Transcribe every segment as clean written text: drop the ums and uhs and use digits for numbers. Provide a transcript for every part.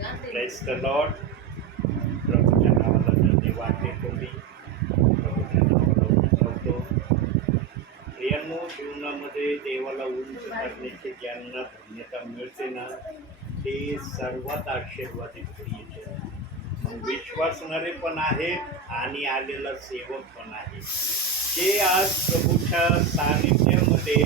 Press the Lord. प्रभूच्या नावाला धन्यवाद देतो मी. प्रभूच्या नावाला उंचावतो. प्रियांनो, जीवनामध्ये देवाला उंच करण्याची ज्यांना धन्यता मिळते ना, ते सर्वात आशीर्वादित प्रियजन. मग विश्वासणारे पण आहेत आणि आलेला सेवक पण आहे, जे आज प्रभूच्या सानिध्यामध्ये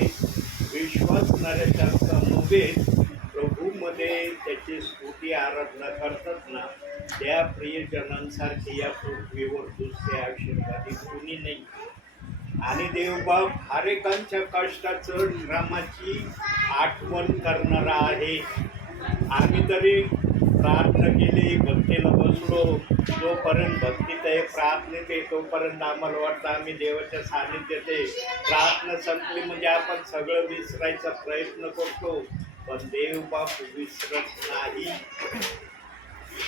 विश्वासणाऱ्याच्या समवेत प्रभूमध्ये त्याची स्तुती आराधना करतात ना, त्या प्रियजनांसारखे या पृथ्वीवर दुसरे आशीर्वादी कोणी नाही. आणि देवबाप हर एकांच्या कष्टाचं श्रमाची आठवण करणारा आहे. आम्ही तरी प्रार्थना केली, भक्तीला बसलो, जोपर्यंत भक्तीत आहे, प्रार्थनेत आहे, तोपर्यंत आम्हाला वाटतं आम्ही देवाच्या सानिध्यात आहे. प्रार्थना संपली म्हणजे आपण सगळं विसरायचा प्रयत्न करतो, पण देवबाप विसरत नाही.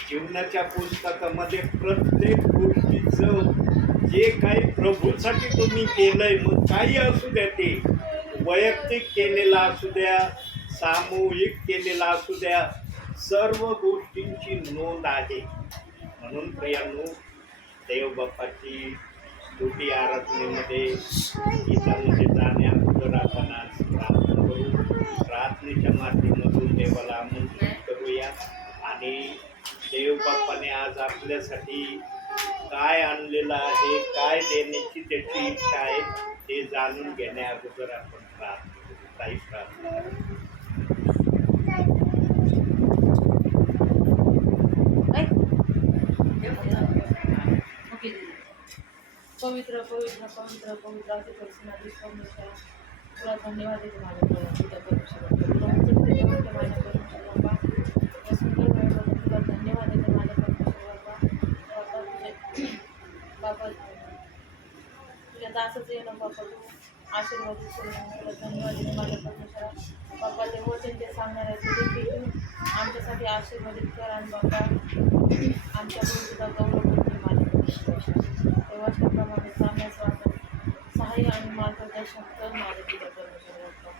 जीवनाच्या पुस्तकामध्ये प्रत्येक गोष्टीचं जे काही प्रभूसाठी तुम्ही केलंय, मग काही असू द्या, ते वैयक्तिक केलेला असू द्या, सामूहिक केलेला असू द्या, सर्व गोष्टींची नोंद आहे. म्हणून प्रियांनो, देवबापाची स्तुती आराधनेमध्ये गीतामध्ये जाण्या अगोदर आपण आज प्रार्थना करू. प्रार्थनेच्या माध्यमातून देवाला आमंत्रित करूया आणि देवबापाने आज आपल्यासाठी काय आणलेलं आहे, काय देण्याची त्याची इच्छा आहे, ते जाणून घेण्या अगोदर आपण प्रार्थना करू. काही प्रार्थना पवित्र पवित्र पवित्र पवित्र असे परिसनाधी परमेश्वर, तुला धन्यवाद देतो माझ्या तुझ्या परमेश्वर. या सुंदर वेळेबद्दल तुला धन्यवाद देतो माझ्या परमेश्वर. बाबा तुझे बाबा तुझ्या दासाचं येणं बाबा, तू आशीर्वाद तुला धन्यवाद देतो माझ्या परमेश्वरा. बाबा ते वचन ते सांगणार आहे, ते देखील आमच्यासाठी आशीर्वादित कर आणि बाबा आमच्याकडून तुझा गौरव करते माझ्या परमेश्वरा. वाचनाप्रमाणे चालण्यास वाटत सहाय्य आणि मार्गदर्शन कर माझ्या तुझ्या परमेश्वरा.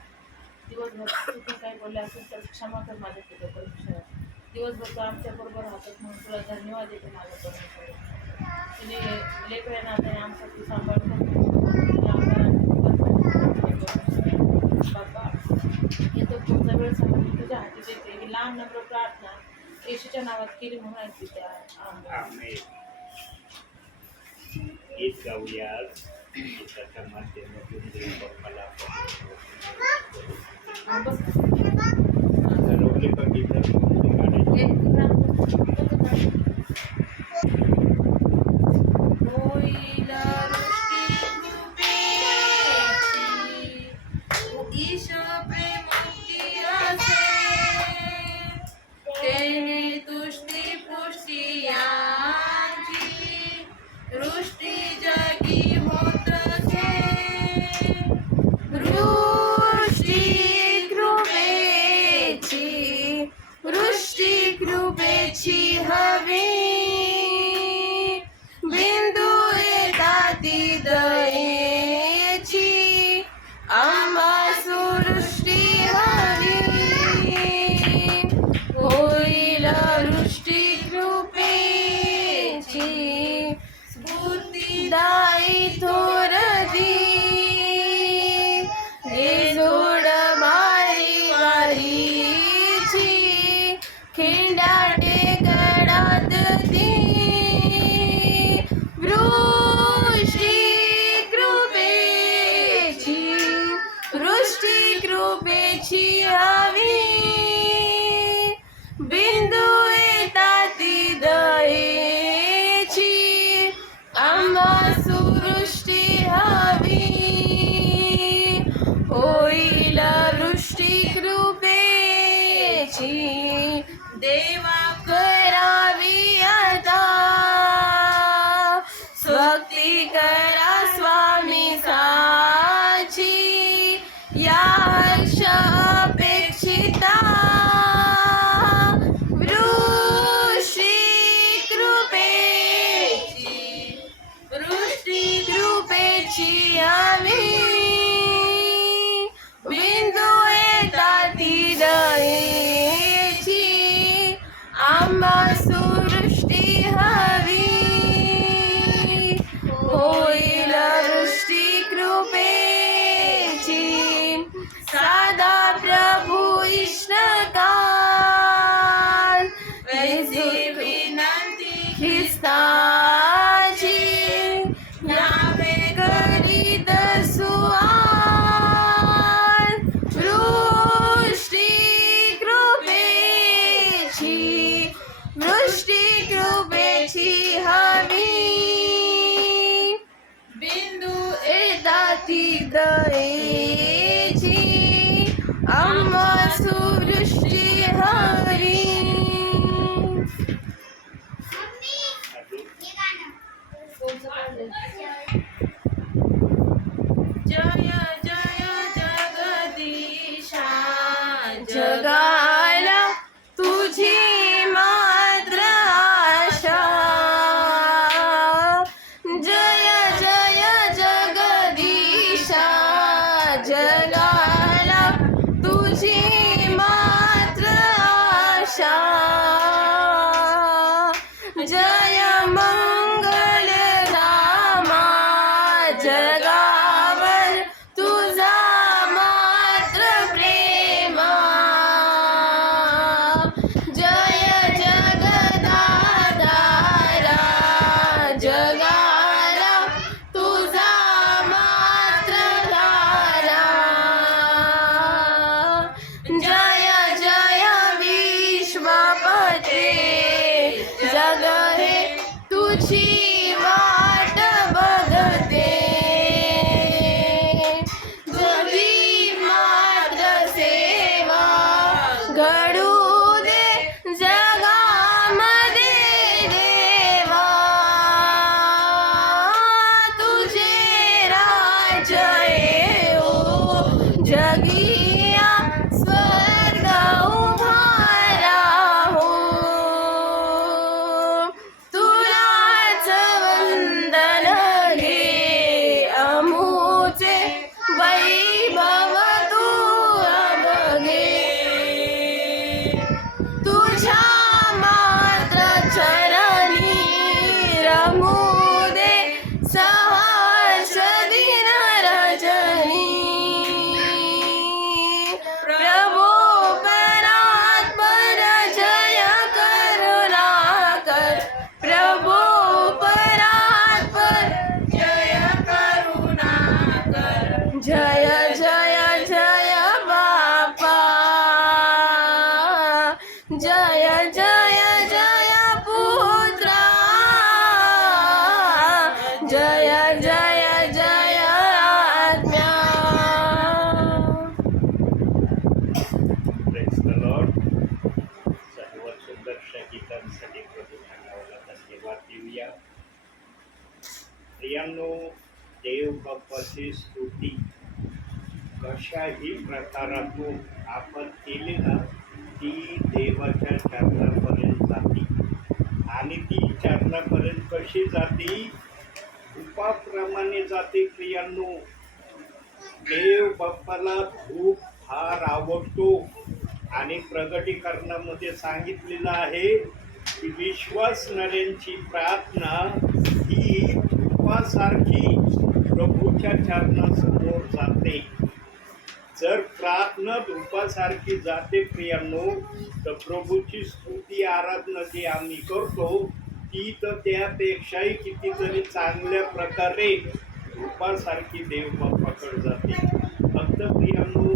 दिवसभर चुकी काय बोलले असेल तर क्षमा कर माझ्या तुझ्या परमेश्वरा. दिवसभर तू आमच्याबरोबर राहतात म्हणून तुला धन्यवाद देते माझ्या परमेश्वरा. तुझे लेकऱ्या नात्याने आमच्यासाठी सांभाळतात बाबा. येतो पुढचा वेळ समोर तुझ्या हाती देते. ही लहान नम्र प्रार्थना येशूच्या नावात केली म्हणून ऐकते त्या. गीत गाऊया. गीताच्या माध्यमातून देवबापाला ठरवले का गीत देवा करावी आता स्वक्ती करा स्वामी साची या हर्ष अपेक्षिता वृष्टी कृपेची आम्ही बिंदू येतात दयेची जय मंगल धामा जगावर तुझा मात्र प्रेमा जय जगदाधारा जगाला तुझा मात्र धारा जय जय विश्वपते जग हे तुझी वाट बघते जगी मात्र सेवा घडू दे जगामध्ये देवा तुझे राज्य येऊ जगिया स्वर्ग उभा राहो तुलाच वंदन घे अमुचे वैभव तू अबघे तुझ्या मात्र चरणी रमू दे सहर्ष दिन रजनी प्रभो परात्पर जय करुणाकर प्रभो परात्पर जय करुणाकर जय जय जय बापा जय जय जय पुत्रा जय जय जय आज्ञा प्रेज द लॉर्ड. सर्व सुंदरशा गीतांसाठी प्रभू नावाला धन्यवाद देऊया. प्रियांनो, देव बाप्पाची स्तुती कशाही प्रकारातून आपण केली ना ती देवाच्या चरणापर्यंत जाते. आणि ती चरणापर्यंत कशी जाते? धूपाप्रमाणे जाते. प्रियांनो, देव बाप्पाला धूप फार आवडतो आणि प्रगटीकरणामध्ये सांगितलेलं आहे की विश्वासणाऱ्यांची प्रार्थना ही धूपासारखी प्रभूच्या चरणासमोर जाते. जर प्रार्थना धूपासारखी जाते प्रियांनो, तर प्रभूची स्तुती आराधना जी आम्ही करतो ती तर त्यापेक्षाही कितीतरी चांगल्या प्रकारे धूपासारखी देव बाप्पाकडे जाते. फक्त प्रियांनो,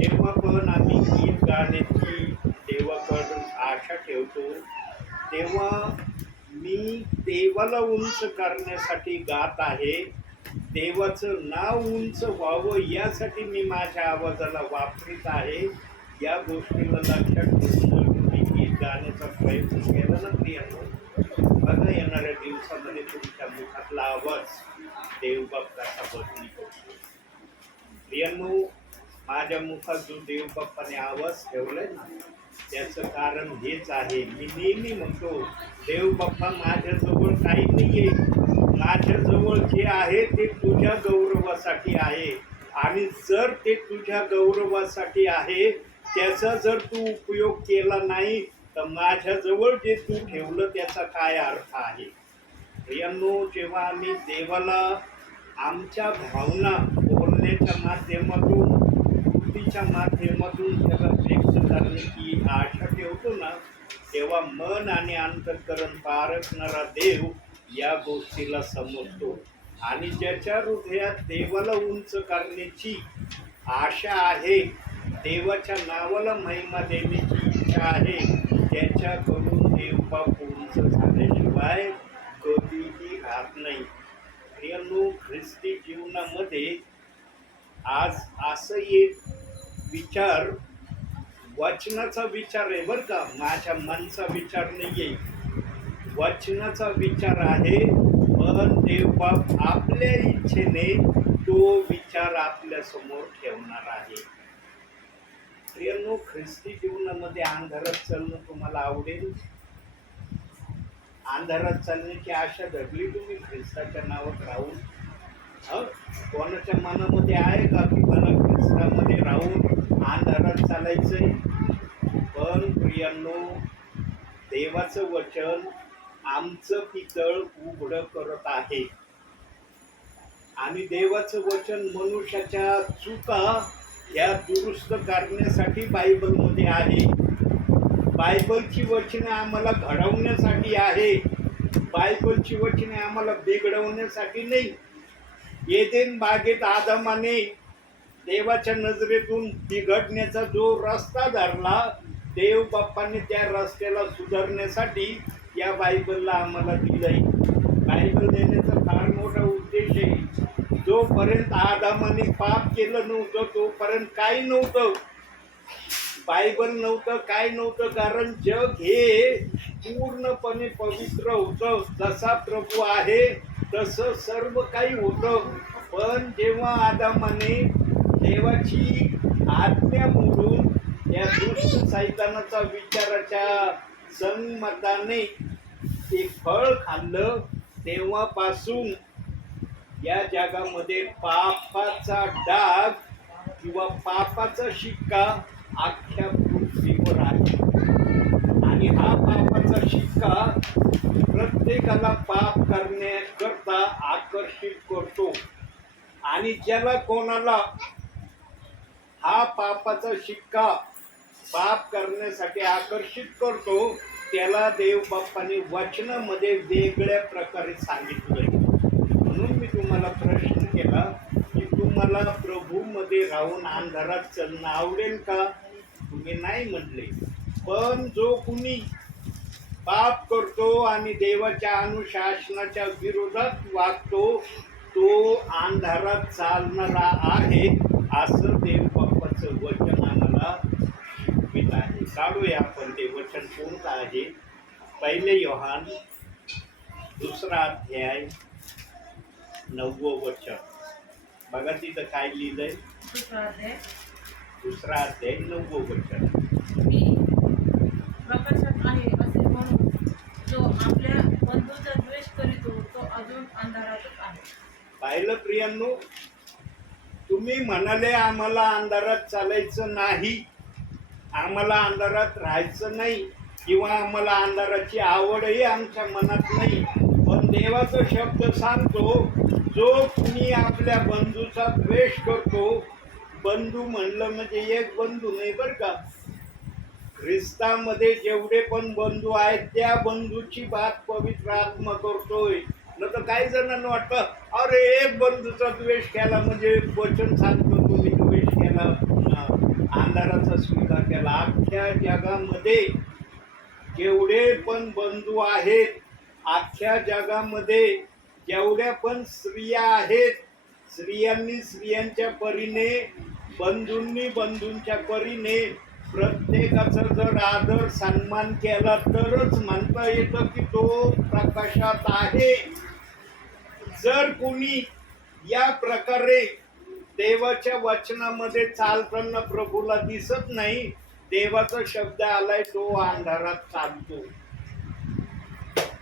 जेव्हा पण आम्ही गीत गाण्याची देवाकडून आशा ठेवतो तेव्हा मी देवाला उंच करण्यासाठी गात आहे. देवाचं नाव उंच व्हावं यासाठी मी माझ्या आवाजाला वापरीत आहे. या गोष्टीला लक्षात ठेवून मी गीत गाण्याचा प्रयत्न केला ना प्रियांनो, बघा येणाऱ्या दिवसामध्ये तुमच्या मुखातला आवाज देवबाप्पाचा बदली करतो. प्रियांनो, माझ्या मुखात जो देवबाप्पाने आवाज ठेवलाय ना त्याचं कारण हेच आहे. मी नेहमी म्हणतो देवबाप्पा माझ्याजवळ काही नाहीये, माझ्याजवळ जे आहे ते तुझ्या गौरवासाठी आहे. आणि जर ते तुझ्या गौरवासाठी आहे त्याचा जर तू उपयोग केला नाही तर माझ्याजवळ जे तू ठेवलं त्याचा काय अर्थ आहे? प्रियांनो, जेव्हा आम्ही देवाला आमच्या भावना बोलण्याच्या माध्यमातून कृतीच्या माध्यमातून त्याला व्यक्त करण्याची आशा ठेवतो ना तेव्हा मन आणि अंतःकरण पारखणारा देव या गोष्टीला समजतो. आणि ज्याच्या हृदयात देवाला उंच करण्याची आशा आहे, देवाच्या नावाला महिमा देण्याची इच्छा आहे, त्याच्याकडून देवबाप उंच झाल्याशिवाय कधीही राहत नाही. प्रियांनो, ख्रिस्ती जीवनामध्ये आज असं एक विचार, वचनाचा विचार आहे बरं का, माझ्या मनचा विचार नाही आहे, वचनाचा विचार आहे. पण देवबाप आपल्या इच्छेने तो विचार आपल्या समोर ठेवणार आहे. प्रियांनो, ख्रिस्ती जीवनामध्ये अंधारात चालणं तुम्हाला आवडेल? अंधारात चालण्याची आशा धरली तुम्ही ख्रिस्ताच्या नावात राहून? कोणाच्या मनामध्ये आहे का की मला ख्रिस्तामध्ये राहून अंधारात चालायचंय? पण प्रियांनो, देवाचं वचन आमचं पितळ उघड करत आहे. आणि देवाचं वचन मनुष्याच्या चुका या दुरुस्त करण्यासाठी बायबलमध्ये आहे. बायबलची वचने आम्हाला घडवण्यासाठी आहे. बायबलची वचने आम्हाला बिघडवण्यासाठी नाही. एदेन बागेत आदमाने देवाच्या नजरेतून बिघडण्याचा जो रस्ता धरला, देव बाप्पाने त्या रस्त्याला सुधारण्यासाठी या बायबलला आम्हाला दिलंय. बायबल देण्याचा फार मोठा उद्देश आहे. जोपर्यंत आदामाने पाप केलं नव्हतं तोपर्यंत काही नव्हतं, बायबल नव्हतं, काय नव्हतं. कारण जग हे पूर्णपणे पवित्र होतं. जसा प्रभू आहे तसं सर्व काही होतं. पण जेव्हा आदामाने देवाची आज्ञा मोडून या दुष्ट सैतानाचा विचाराच्या संमताने ते फळ खाल्लं, तेव्हापासून या जगामध्ये पापाचा डाग किंवा पापाचा शिक्का अख्ख्या पृथ्वीवर आहे. आणि हा पापाचा शिक्का प्रत्येकाला पाप करण्याकरता आकर्षित करतो. आणि ज्याला कोणाला हा पापाचा शिक्का पाप करण्यासाठी आकर्षित करतो, त्याला देव बाप्पाने वचनामध्ये वेगळ्या प्रकारे सांगितलंय. म्हणून मी तुम्हाला प्रश्न केला की तुम्हाला प्रभूमध्ये राहून अंधारात चालणं आवडेल का? तुम्ही नाही म्हणले. पण जो कुणी पाप करतो आणि देवाच्या अनुशासनाच्या विरोधात वागतो, तो अंधारात चालणारा आहे, असं देव बाप्पाचं वचन आम्हाला शिकवित आहे. काढूया आपण ते वचन कोणतं आहे. 1 योहान 2 अध्याय 9 वचन. बघा तिथं काय लिहिलंय. 2 अध्याय 9 वचन. मी प्रकाशात आहे असे म्हणून जो आपल्या बंधूचा द्वेष करीतो तो अजून अंधारातच आहे. पाहिलं प्रियांनो, तुम्ही म्हणाले आम्हाला अंधारात चालायचं नाही, आम्हाला अंधारात राहायचं नाही, किंवा आम्हाला अंधाराची आवडही आमच्या मनात नाही. पण देवाचा शब्द सांगतो, जो कुणी आपल्या बंधूचा द्वेष करतो, बंधू म्हणलं म्हणजे एक बंधू नाही बरं का, ख्रिस्तामध्ये जेवढे पण बंधू आहेत त्या बंधूची बात पवित्र आत्मा करतोय. न तर काही जणांना वाटतं, अरे एक बंधूचा द्वेष केला म्हणजे वचन सांगतो तुम्ही द्वेष केला, अंधाराचा स्वीकार केला. अख्ख्या जगामध्ये जेवढे पण बंधू आहेत, अख्ख्या जगामध्ये जेवढ्या पण स्त्रिया आहेत, स्त्रियांनी स्त्रियांच्या परीने, बंधूंनी बंधूंच्या परीने प्रत्येकाचा जर आदर सन्मान केला तरच म्हणता येतं की तो प्रकाशात आहे. जर कोणी या प्रकारे देवाच्या वचनामध्ये चालताना प्रभूला दिसत नाही, देवाचा शब्द आलाय, तो अंधारात चालतो.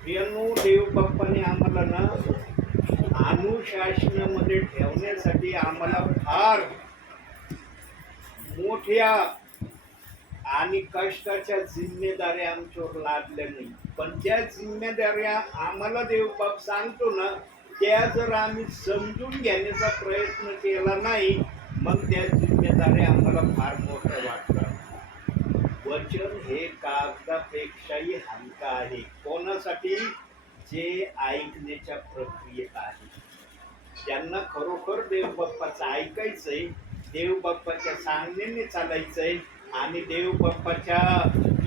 देव बाप्पाने आम्हाला ना अनुशासनामध्ये ठेवण्यासाठी आम्हाला फार मोठ्या आणि कष्टाच्या जिम्मेदाऱ्या आमच्यावर लादल्या नाही. पण त्या जिम्मेदाऱ्या आम्हाला देव बाप सांगतो ना, त्या जर आम्ही समजून घेण्याचा प्रयत्न केला नाही, मग त्या जिम्मेदाऱ्या आम्हाला फार मोठ्या वाटतात. वचन हे कागदापेक्षाही हलका आहे. कोणासाठी? जे ऐकण्याच्या प्रक्रियेत आहे, ज्यांना खरोखर देव बाप्पाचं ऐकायचंय, देव बाप्पाच्या सांगण्याने चालायचंय आणि देव बाप्पाच्या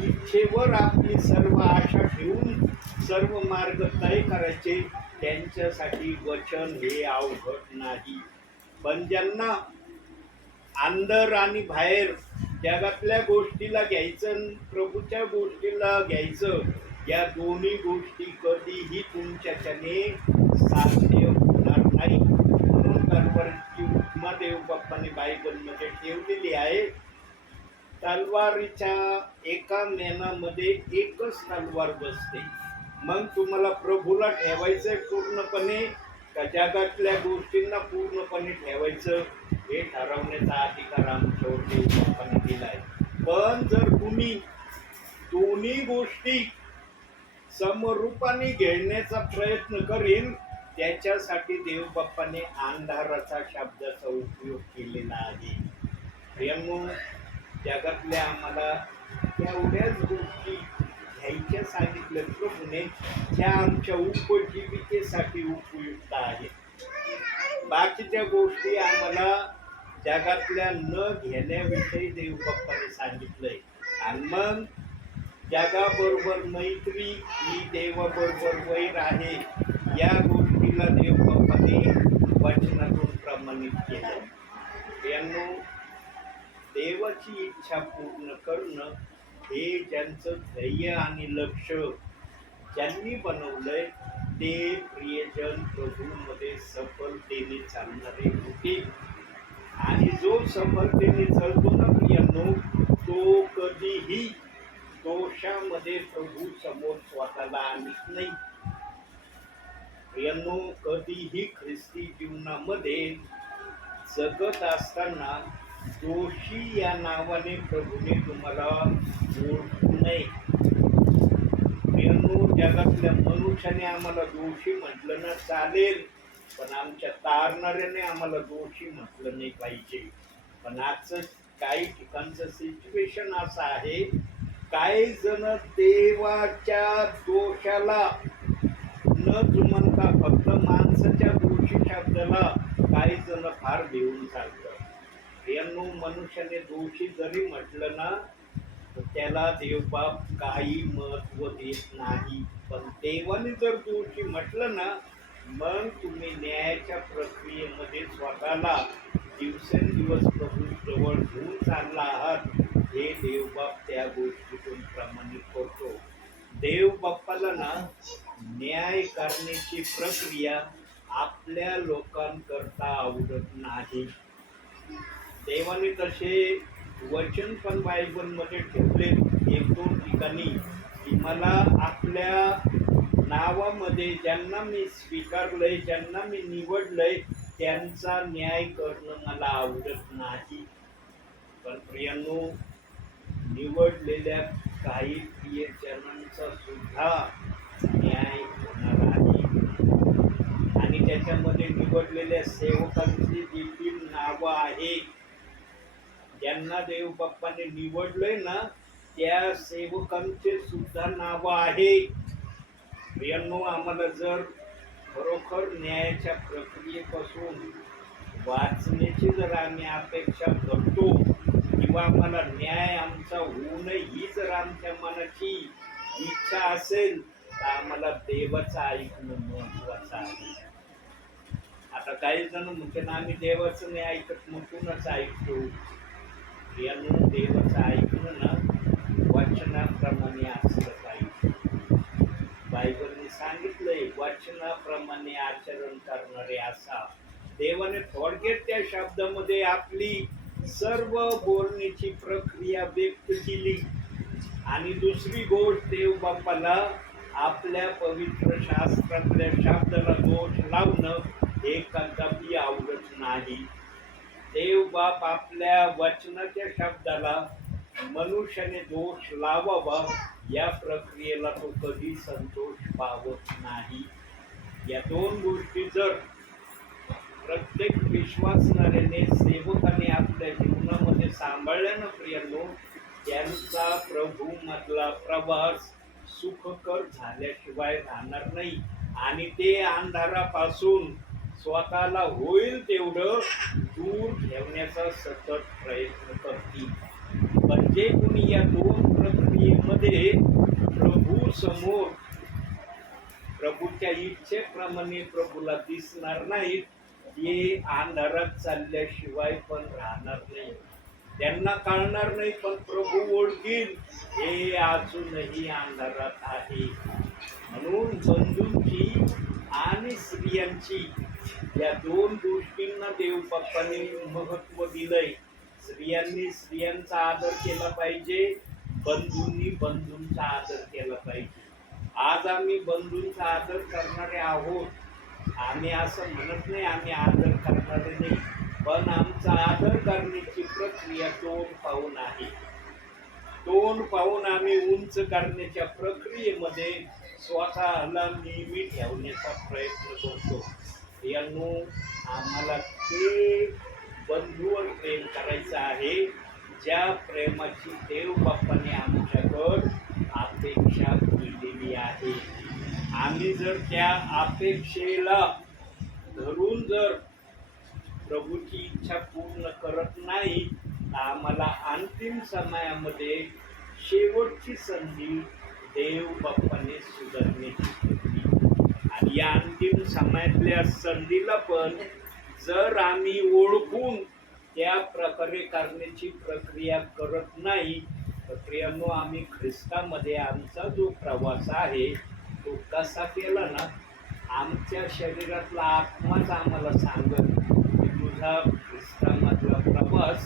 इच्छेवर आपली सर्व आशा ठेवून सर्व मार्ग तय करायचे, त्यांच्यासाठी वचन हे अवघड नाही. पण ज्यांना अंदर आणि बाहेर जगातल्या गोष्टीला घ्यायचं, प्रभूच्या गोष्टीला घ्यायचं, या दोन्ही गोष्टी कधीही तुमच्याच्याने साध्य होणार नाही. म्हणून तलवारीची उपमा देव बाप्पाने बायबलमध्ये ठेवलेली आहे. तलवारीच्या एका मेणामध्ये एकच तलवार बसते. मग तुम्हाला प्रभूला ठेवायचंय पूर्णपणे का जगातल्या गोष्टींना पूर्णपणे ठेवायचं, हे ठरवण्याचा अधिकार आमच्यावर देव बाप्पाने दिलाय. पण जर तुम्ही दोन्ही गोष्टी समरूपाने घेण्याचा प्रयत्न करीन, त्याच्यासाठी देव बाप्पाने अंधाराचा शब्दाचा उपयोग केलेला आहे. प्रियांनो, जगातल्या आम्हाला तेवढ्याच गोष्टी घ्यायच्या सांगितल्या प्रभूने, त्या आमच्या उपजीविकेसाठी उपयुक्त आहेत. बाकीच्या गोष्टी आम्हाला जगातल्या न घेण्याविषयी देव बाप्पाने सांगितलंय. आणि मग जगाबरोबर मैत्री ही देवाबरोबर वैर आहे, या गोष्टीला देव बाप्पाने वचनातून प्रमाणित केलं. यांनो, देवाची इच्छा पूर्ण करणं हे ज्यांचं ध्येय आणि लक्ष ज्यांनी बनवलंय, ते प्रियजन प्रभूमध्ये सफलतेने चालणारे होते. आणि जो सफलतेने चालतो ना प्रियांनो, तो कधीही दोषामध्ये प्रभू समोर स्वतःला आणत नाही. प्रियांनो, कधीही ख्रिस्ती जीवनामध्ये जगत असताना दोषी या नावाने प्रभूने तुम्हाला ओळखू नये. प्रियांनो, जगातल्या मनुष्याने आम्हाला दोषी म्हटलं ना चालेल, पण आमच्या तारणाऱ्याने आम्हाला दोषी म्हटलं नाही पाहिजे. पण आजचं काही ठिकाणचं सिच्युएशन असं आहे, काही जण देवाच्या दोषाला न जुमनता फक्त माणसाच्या दोषी शब्दाला काही जण फार देऊन चालतात. यांनो, मनुष्याने दोषी जरी म्हटलं ना, तर त्याला देवबाप काही महत्व देत नाही. पण देवाने जर दोषी म्हटलं ना, मग तुम्ही न्यायाच्या प्रक्रियेमध्ये स्वतःला दिवसेंदिवस प्रभू जवळ घेऊन चालला आहात, हे देवबाप त्या गोष्टीतून प्रमाणित करतो. देव बाप्पाला ना न्याय करण्याची प्रक्रिया आपल्या लोकांकरता आवडत नाही. देवाने तसे वचन पण बायबलमध्ये ठेवले एक दोन ठिकाणी, की मला आपल्या नावामध्ये ज्यांना मी स्वीकारलंय, ज्यांना मी निवडलंय, त्यांचा न्याय करणं मला आवडत नाही. पण प्रियांनो, निवडलेल्या काही प्रियजनांचा सुद्धा न्याय होणार आहे. आणि त्याच्यामध्ये निवडलेल्या सेवकांची देखील नावं आहे. ज्यांना देव बाप्पाने निवडलंय ना, त्या सेवकांचे सुद्धा नावं आहे. प्रियांनो, आम्हाला जर खरोखर न्यायाच्या प्रक्रियेपासून वाचण्याची जर आम्ही अपेक्षा करतो, किंवा आम्हाला न्याय आमचा होऊ नये ही जर आमच्या मनाची इच्छा असेल, तर आम्हाला देवाचं ऐकणं महत्वाचं आहे. आता काही जण म्हणते ना, आम्ही देवाचं नाही ऐकत, मग कुणाच ऐकतो? यांना देवाचं ऐकणं ना वचनाप्रमाणे असलं पाहिजे. बायबलने सांगितलंय, वचनाप्रमाणे आचरण करणारे असा. देवाने थोडक्यात त्या शब्दामध्ये आपली सर्व बोलण्याची प्रक्रिया व्यक्त केली. आणि दुसरी गोष्ट, देव बाप्पाला आपल्या पवित्र शास्त्रातल्या शब्दाला दोष लावणं हे कदापि आवडत नाही. देव बाप आपल्या वचनाच्या शब्दाला मनुष्याने दोष लावावा, या प्रक्रियेला तो कधी संतोष पावत नाही. या दोन गोष्टी जर प्रत्येक विश्वासणाऱ्याने सेवकाने आपल्या जीवनामध्ये सांभाळल्या ना प्रियांनो, त्यांचा प्रभू मधला प्रवास सुखकर झाल्याशिवाय राहणार नाही. आणि ते अंधारापासून स्वतःला होईल तेवढं दूर ठेवण्याचा सतत प्रयत्न करतील. पण जे कोणी या दोन प्रक्रियेमध्ये प्रभू समोर प्रभूच्या इच्छेप्रमाणे प्रभूला दिसणार नाहीत, ते अंधारात चालल्याशिवाय पण राहणार नाही. त्यांना कळणार नाही, पण प्रभू ओळखील हे अजूनही अंधारात आहे. म्हणून बंधूंची आणि स्त्रियांची या दोन गोष्टींना देव बाप्पाने महत्व दिलंय. स्त्रियांनी स्त्रियांचा आदर केला पाहिजे, बंधूंनी बंधूंचा आदर केला पाहिजे. आज आम्ही बंधूंचा आदर करणारे आहोत. आम्ही असं म्हणत नाही आम्ही आदर करणारे नाही, पण आमचा आदर करण्याची प्रक्रिया तोंड पाहून आहे. तोंड पाहून आम्ही उंच करण्याच्या प्रक्रियेमध्ये स्वतःला नेहमी ठेवण्याचा प्रयत्न करतो. यांनो, आम्हाला ते बंधूवर प्रेम करायचं आहे ज्या प्रेमाची देव बाप्पाने आमच्याकडं अपेक्षा केलेली आहे. आम्ही जर त्या अपेक्षेला धरून जर प्रभूची इच्छा पूर्ण करत नाही तर आम्हाला अंतिम समयामध्ये शेवटची संधी देव बाप्पाने सुधारण्याची होती. आणि या अंतिम समयातल्या संधीला पण जर आम्ही ओळखून त्या प्रकारे करण्याची प्रक्रिया करत नाही तर प्रियांनो, आम्ही ख्रिस्तामध्ये आमचा जो प्रवास आहे तो कसा केला ना, आमच्या शरीरातला आत्माच आम्हाला सांगत की तुझा ख्रिस्तामधला प्रवास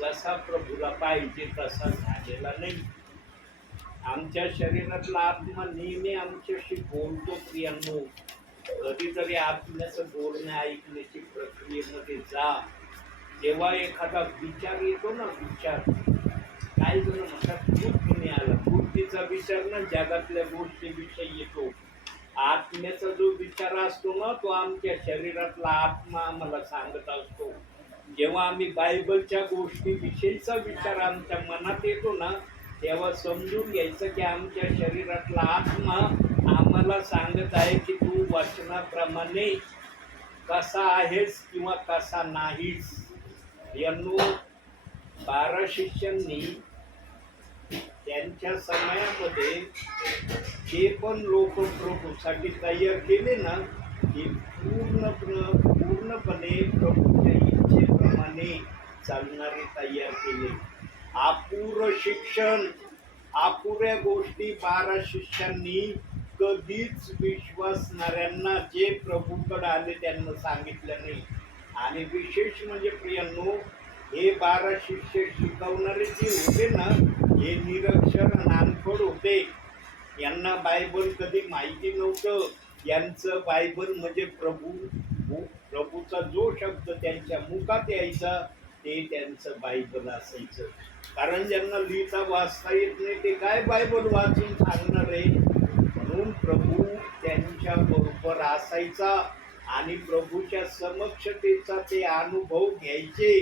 जसा प्रभूला पाहिजे तसा झालेला नाही. आमच्या शरीरातला आत्मा नेहमी आमच्याशी बोलतो. प्रियांनो, कधीतरी आत्म्याचं बोलणं ऐकण्याची प्रक्रियेमध्ये जा. जेव्हा एखादा विचार येतो ना, विचार काही जण म्हणतात बुद्धीने आला, बुद्धीचा विचार ना जगातल्या गोष्टीविषयी येतो. आत्म्याचा जो विचार असतो ना तो आमच्या शरीरातला आत्मा आम्हाला सांगत असतो. जेव्हा आम्ही बायबलच्या गोष्टीविषयीचा विचार आमच्या मनात येतो ना तेव्हा समजून घ्यायचं की आमच्या शरीरातला आत्मा आम्हाला सांगत आहे की तू वचनाप्रमाणे कसा आहेस किंवा कसा नाहीस. यांनो, 12 शिष्यांनी त्यांच्या समयामध्ये जे पण लोक प्रभूसाठी तयार केले ना ते पूर्णपणे प्रभूच्या इच्छेप्रमाणे चालणारे तयार केले. अपूर्ण शिक्षण, अपुऱ्या गोष्टी 12 शिष्यांनी कधीच विश्वासणाऱ्यांना जे प्रभूकडे आले त्यांना सांगितलं नाही. आणि विशेष म्हणजे प्रियांनो, हे 12 शिष्य शिकवणारे जे होते ना हे निरक्षर नानखड होते. यांना बायबल कधी माहिती नव्हतं. यांचं बायबल म्हणजे प्रभूचा जो शब्द त्यांच्या मुखात यायचा ते त्यांचं बायबल असायचं. कारण ज्यांना लिहिता वाचता येत नाही ते काय बायबल वाचून सांगणार आहे. म्हणून प्रभू त्यांच्या बरोबर असायचा आणि प्रभूच्या समक्षतेचा ते अनुभव घ्यायचे.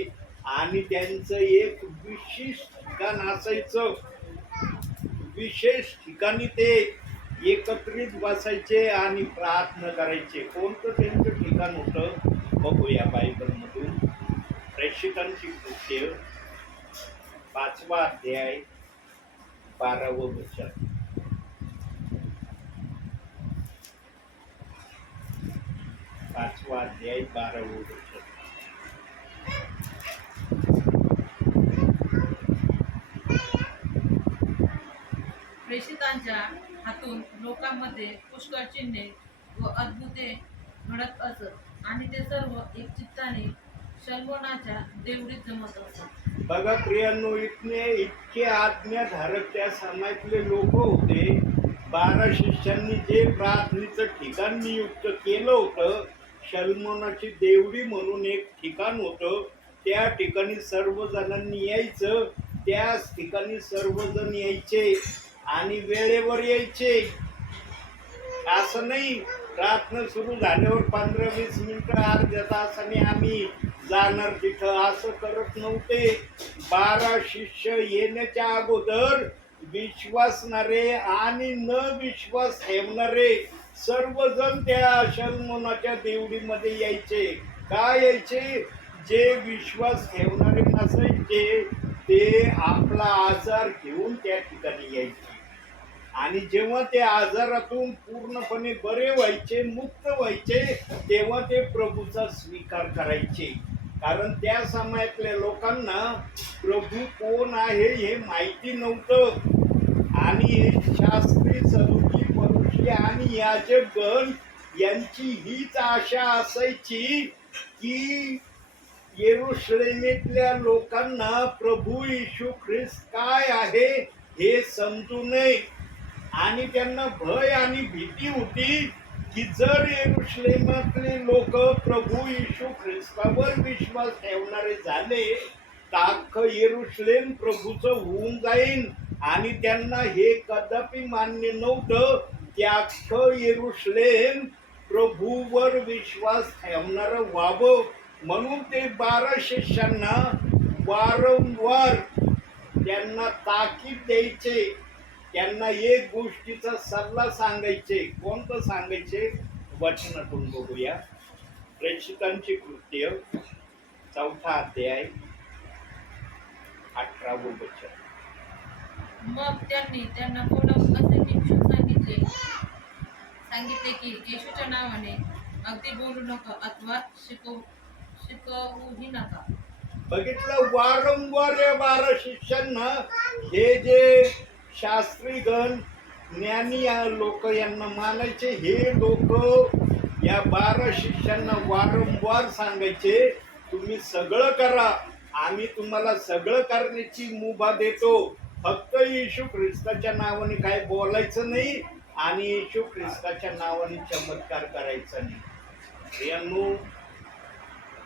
आणि त्यांचं एक विशिष्ट ठिकाण असायचं. विशेष ठिकाणी ते एकत्रित बसायचे आणि प्रार्थना करायचे. कोणतं त्यांचं ठिकाण होतं बघूया बायबलमधून. प्रेषितांची कृत्य 5वा अध्याय 12वं वचन. 5वा अध्याय 12वं वचन. प्रेषितांच्या हातून लोकांमध्ये पुष्कळ चिन्हे व अद्भुते घडत असत आणि ते सर्व एक चित्ताने शल्मोनाच्या देवळीत जमत असत. बघा प्रियांनो, इतके आज्ञाधारक त्या समाजातले लोक होते. 12 शिष्यांनी जे प्रार्थनेचं ठिकाण नियुक्त केलं होतं, शल्मोनाची देवळी म्हणून एक ठिकाण होतं. त्या ठिकाणी सर्वजणांनी यायचं. त्याच ठिकाणी सर्वजण यायचे आणि वेळेवर यायचे. असं नाही प्रार्थना सुरू झाल्यावर 15-20 मिनिटं अर्ध्या तासाने आम्ही जाणार तिथं, असं करत नव्हते. 12 शिष्य येण्याच्या अगोदर विश्वासणारे आणि न विश्वास ठेवणारे सर्वजण त्या शल्मोनाच्या देवळीमध्ये यायचे. काय यायचे? जे विश्वास ठेवणारे नसायचे ते आपला आजार घेऊन त्या ठिकाणी यायचे. आणि जेव्हा ते आजारातून पूर्णपणे बरे व्हायचे, मुक्त व्हायचे, तेव्हा ते प्रभूचा स्वीकार करायचे. कारण त्या समयातल्या लोकांना प्रभू कोण आहे हे माहिती नव्हतं. आणि शास्त्री, सदुकी, फरीसी आणि याजकगण यांची हीच आशा असायची की येरुशलेमेतल्या लोकांना प्रभू येशू ख्रिस्त काय आहे हे समजू नये. आणि त्यांना भय आणि भीती होती की जर येरुशलेमातले लोक प्रभू येशू ख्रिस्तावर विश्वास ठेवणारे झाले तर अख्खं येरुशलेम प्रभूचं होऊन जाईल. आणि त्यांना हे कदापि मान्य नव्हतं की अख्खं येरुशलेम प्रभूवर विश्वास ठेवणारं व्हावं, म्हणून ते 12 शिष्यांना वारंवार त्यांना ताकीद द्यायचे, त्यांना एक गोष्टीचा सल्ला सांगायचे. कोणतं सांगायचे? वचनातून बघूया. प्रेषितांची कृत्य 4 अध्याय 18 वचन. मग त्यांनी त्यांना पुढं असे निक्षून सांगितले की येशूच्या नावाने अगदी बोलू नका अथवा शिकवूही नका. बघितलं, वारंवार या 12 शिष्यांना हे जे शास्त्रीगण ज्ञानी लोक यांना मानायचे, हे लोक या 12 शिष्यांना वारंवार सांगायचे, तुम्ही सगळं करा, आम्ही तुम्हाला सगळं करण्याची मुभा देतो, फक्त येशू ख्रिस्ताच्या नावाने काय बोलायचं नाही आणि येशू ख्रिस्ताच्या नावाने चमत्कार करायचा नाही. यांनो,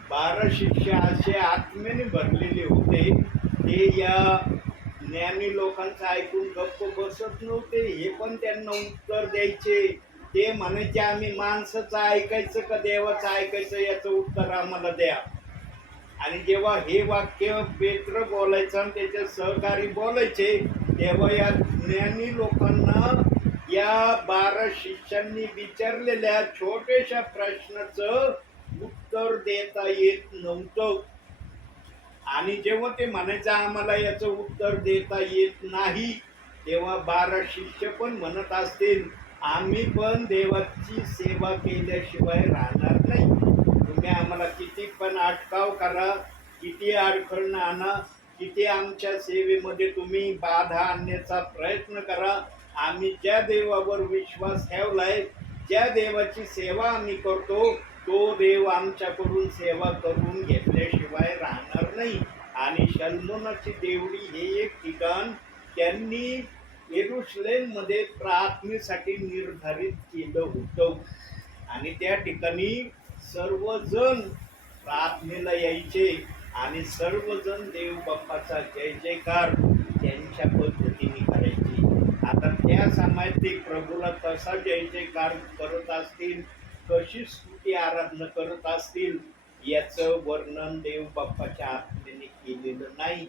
12 शिष्य असे आत्म्याने भरलेले होते, ते या ज्ञानी लोकांचं ऐकून गप्प बसत नव्हते. हे पण त्यांना उत्तर द्यायचे. ते म्हणायचे, आम्ही माणसाचं ऐकायचं का देवाचं ऐकायचं, याचं उत्तर आम्हाला द्या. आणि जेव्हा हे वाक्य पेत्र बोलायचं आणि त्याचे सहकारी बोलायचे, तेव्हा या ज्ञानी लोकांना या 12 शिष्यांनी विचारलेल्या छोट्याशा प्रश्नाचं उत्तर देता येत नव्हतं. आणि जेव्हा ते म्हणायचं आम्हाला याचं उत्तर देता येत नाही, तेव्हा 12 शिष्य पण म्हणत असतील, आम्ही पण देवाची सेवा केल्याशिवाय राहणार नाही. तुम्ही आम्हाला किती पण अटकाव करा, किती अडखळणं आणा, किती आमच्या सेवेमध्ये तुम्ही बाधा आणण्याचा प्रयत्न करा, आम्ही ज्या देवावर विश्वास ठेवलाय, ज्या देवाची सेवा आम्ही करतो, तो देव आमच्याकडून सेवा करून घेतल्याशिवाय राहणार नाही. आणि शल्मोनाची देवळी हे एक ठिकाण त्यांनी येरुशलेममध्ये प्रार्थनेसाठी निर्धारित केलं होतं. आणि त्या ठिकाणी सर्वजण प्रार्थनेला यायचे आणि सर्वजण देव बाप्पाचा जय जयकार त्यांच्या पद्धतीने करायचे. आता त्या समयात ते प्रभूला कसा जय जयकार करत असतील, कशी स्तुती आराधना करत असतील, याचं वर्णन देव बाप्पाच्या आत्म्याने केलेलं नाही.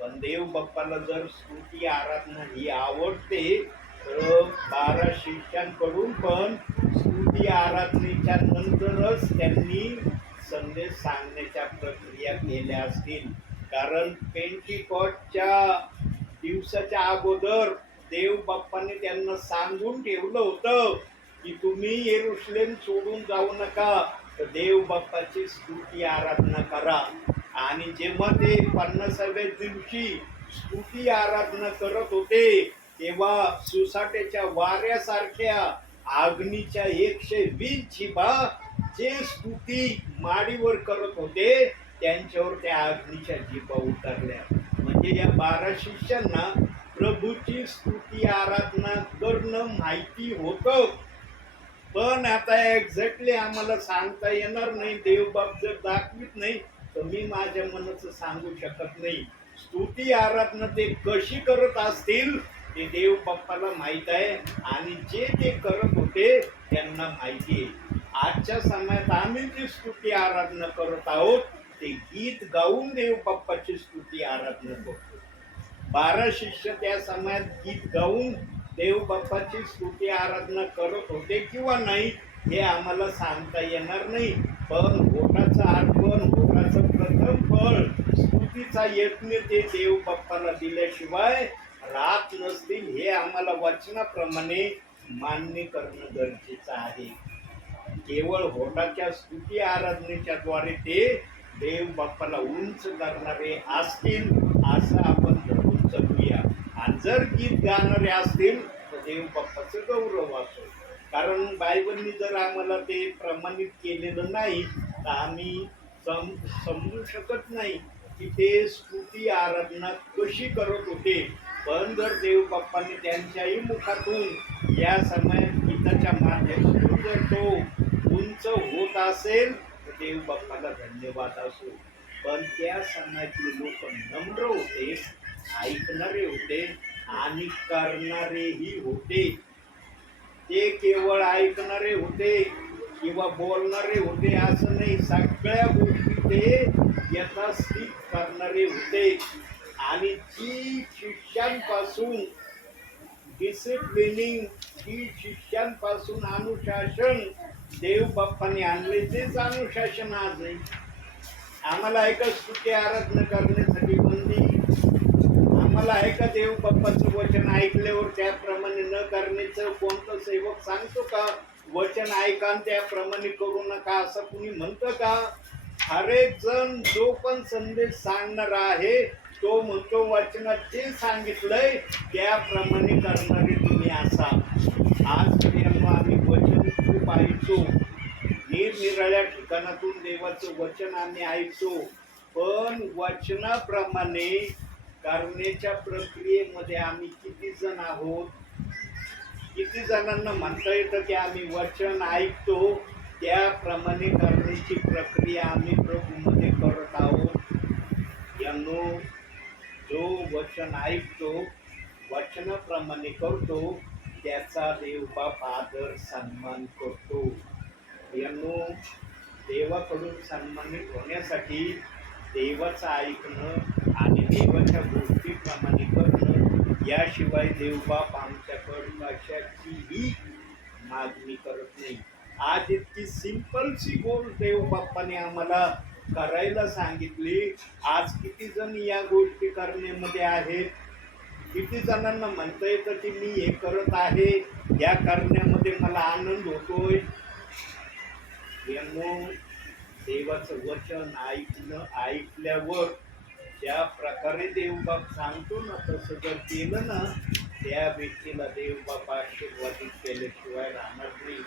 पण देव बाप्पाला जर स्तुती आराधना ही आवडते, तर 12 शिष्यांकडून पण स्तुती आराधनेच्या नंतरच त्यांनी संदेश सांगण्याच्या प्रक्रिया केल्या असतील. कारण पेंटिकॉस्टच्या दिवसाच्या अगोदर देव बाप्पाने त्यांना सांगून ठेवलं होतं की तुम्ही येरुशलेम सोडून जाऊ नका, तर देव बाप्पाची स्तुती आराधना करा. आणि जेव्हा ते 50व्या दिवशी स्तुती आराधना करत होते, तेव्हा सुसाट्याच्या वाऱ्यासारख्या अग्नीच्या 120 जिभा जे स्तुती माडीवर करत होते, त्यांच्यावर त्या अग्नीच्या जिभा उतरल्या. म्हणजे या 12 शिष्यांना प्रभूची स्तुती आराधना करणं माहिती होतं. पण आता एक्झॅक्टली आम्हाला सांगता येणार नाही, देवबाप जर दाखवित नाही तर मी माझ्या मनाचं सांगू शकत नाही. स्तुती आराधना ते कशी करत असतील ते देव बाप्पाला माहित आहे, आणि जे ते करत होते त्यांना माहिती आहे. आजच्या समयात आम्ही जी स्तुती आराधना करत आहोत, ते गीत गाऊन देव बाप्पाची स्तुती आराधना करतो. 12 शिष्य त्या समयात गीत गाऊन देव बाप्पाची स्तुती आराधना करत होते किंवा नाही हे आम्हाला सांगता येणार नाही. पण होठाचा अर्पण, होठाचं प्रथम फळ, स्तुतीचा यज्ञ ते देव बाप्पाला दिल्याशिवाय राहत नसतील, हे आम्हाला वचनाप्रमाणे मान्य करणं गरजेचं आहे. केवळ होठाच्या स्तुती आराधनेच्या द्वारे ते देव बाप्पाला उंच करणारे असतील असं आपण धरून चलूया. आणि जर गीत गाणारे असतील तर देव बाप्पाचं गौरव असो. कारण बायबलनी जर आम्हाला ते प्रमाणित केलेलं नाही तर आम्ही समजू शकत नाही की ते स्तुती आराधना कशी करत होते. पण जर देव बाप्पाने त्यांच्याही मुखातून या समयात गीताच्या माध्यमातून जर तो उंच होत असेल तर देव बाप्पाला धन्यवाद असो. पण त्या समयातले लोक नम्र होते, ऐकणारे होते आणि करणारेही होते. ते केवळ ऐकणारे होते किंवा बोलणारे होते असं नाही, सगळ्या गोष्टी ते यथास्थित करणारे होते. आणि जी शिष्यांपासून डिसिप्लिनिंग, जी शिष्यांपासून अनुशासन देव बाप्पाने आणले, तेच अनुशासन आज आहे. आम्हाला आहे का स्तुती आराधना करण्यासाठी बंदी? आम्हाला आहे का देव बाप्पाचं वचन ऐकल्यावर त्याप्रमाणे न करण्याचं? कोणतं सेवक सांगतो का वचन ऐका आणि त्याप्रमाणे करू नका असं कुणी म्हणतं का? हर एक जण जो पण संदेश सांगणार आहे तो म्हणतो वचनात जे सांगितलंय त्याप्रमाणे करणारे तुम्ही असा. आज आम्ही वचन खूप ऐकतो, निरनिराळ्या ठिकाणातून देवाचं वचन आम्ही ऐकतो, पण वचनाप्रमाणे करण्याच्या प्रक्रियेमध्ये आम्ही किती जण आहोत? किती जणांना म्हणता येतं की आम्ही वचन ऐकतो त्याप्रमाणे करण्याची प्रक्रिया आम्ही प्रभूमध्ये करत आहोत? यांनो, जो वचन ऐकतो, वचनाप्रमाणे करतो, त्याचा देव बाप आदर सन्मान करतो. यांनो, देवाकडून सन्मानित होण्यासाठी देवाचं ऐकणं आणि देवाच्या गोष्टीप्रमाणे करणं, याशिवाय देवबाप आमच्याकडून कशाचीही मागणी करत नाही. आज इतकी सिंपलशी गोष्ट देवबाप्पाने आम्हाला करायला सांगितली. आज किती जण या गोष्टी करण्यामध्ये आहेत? किती जणांना म्हणता येतं की मी हे करत आहे, या करण्यामध्ये मला आनंद होतोय? देवाचं वचन ऐकल्यावर ज्या प्रकारे देवबाप सांगतो ना तसं जर केलं ना, त्या व्यक्तीला देवबाप आशीर्वादित केल्याशिवाय राहणार नाही.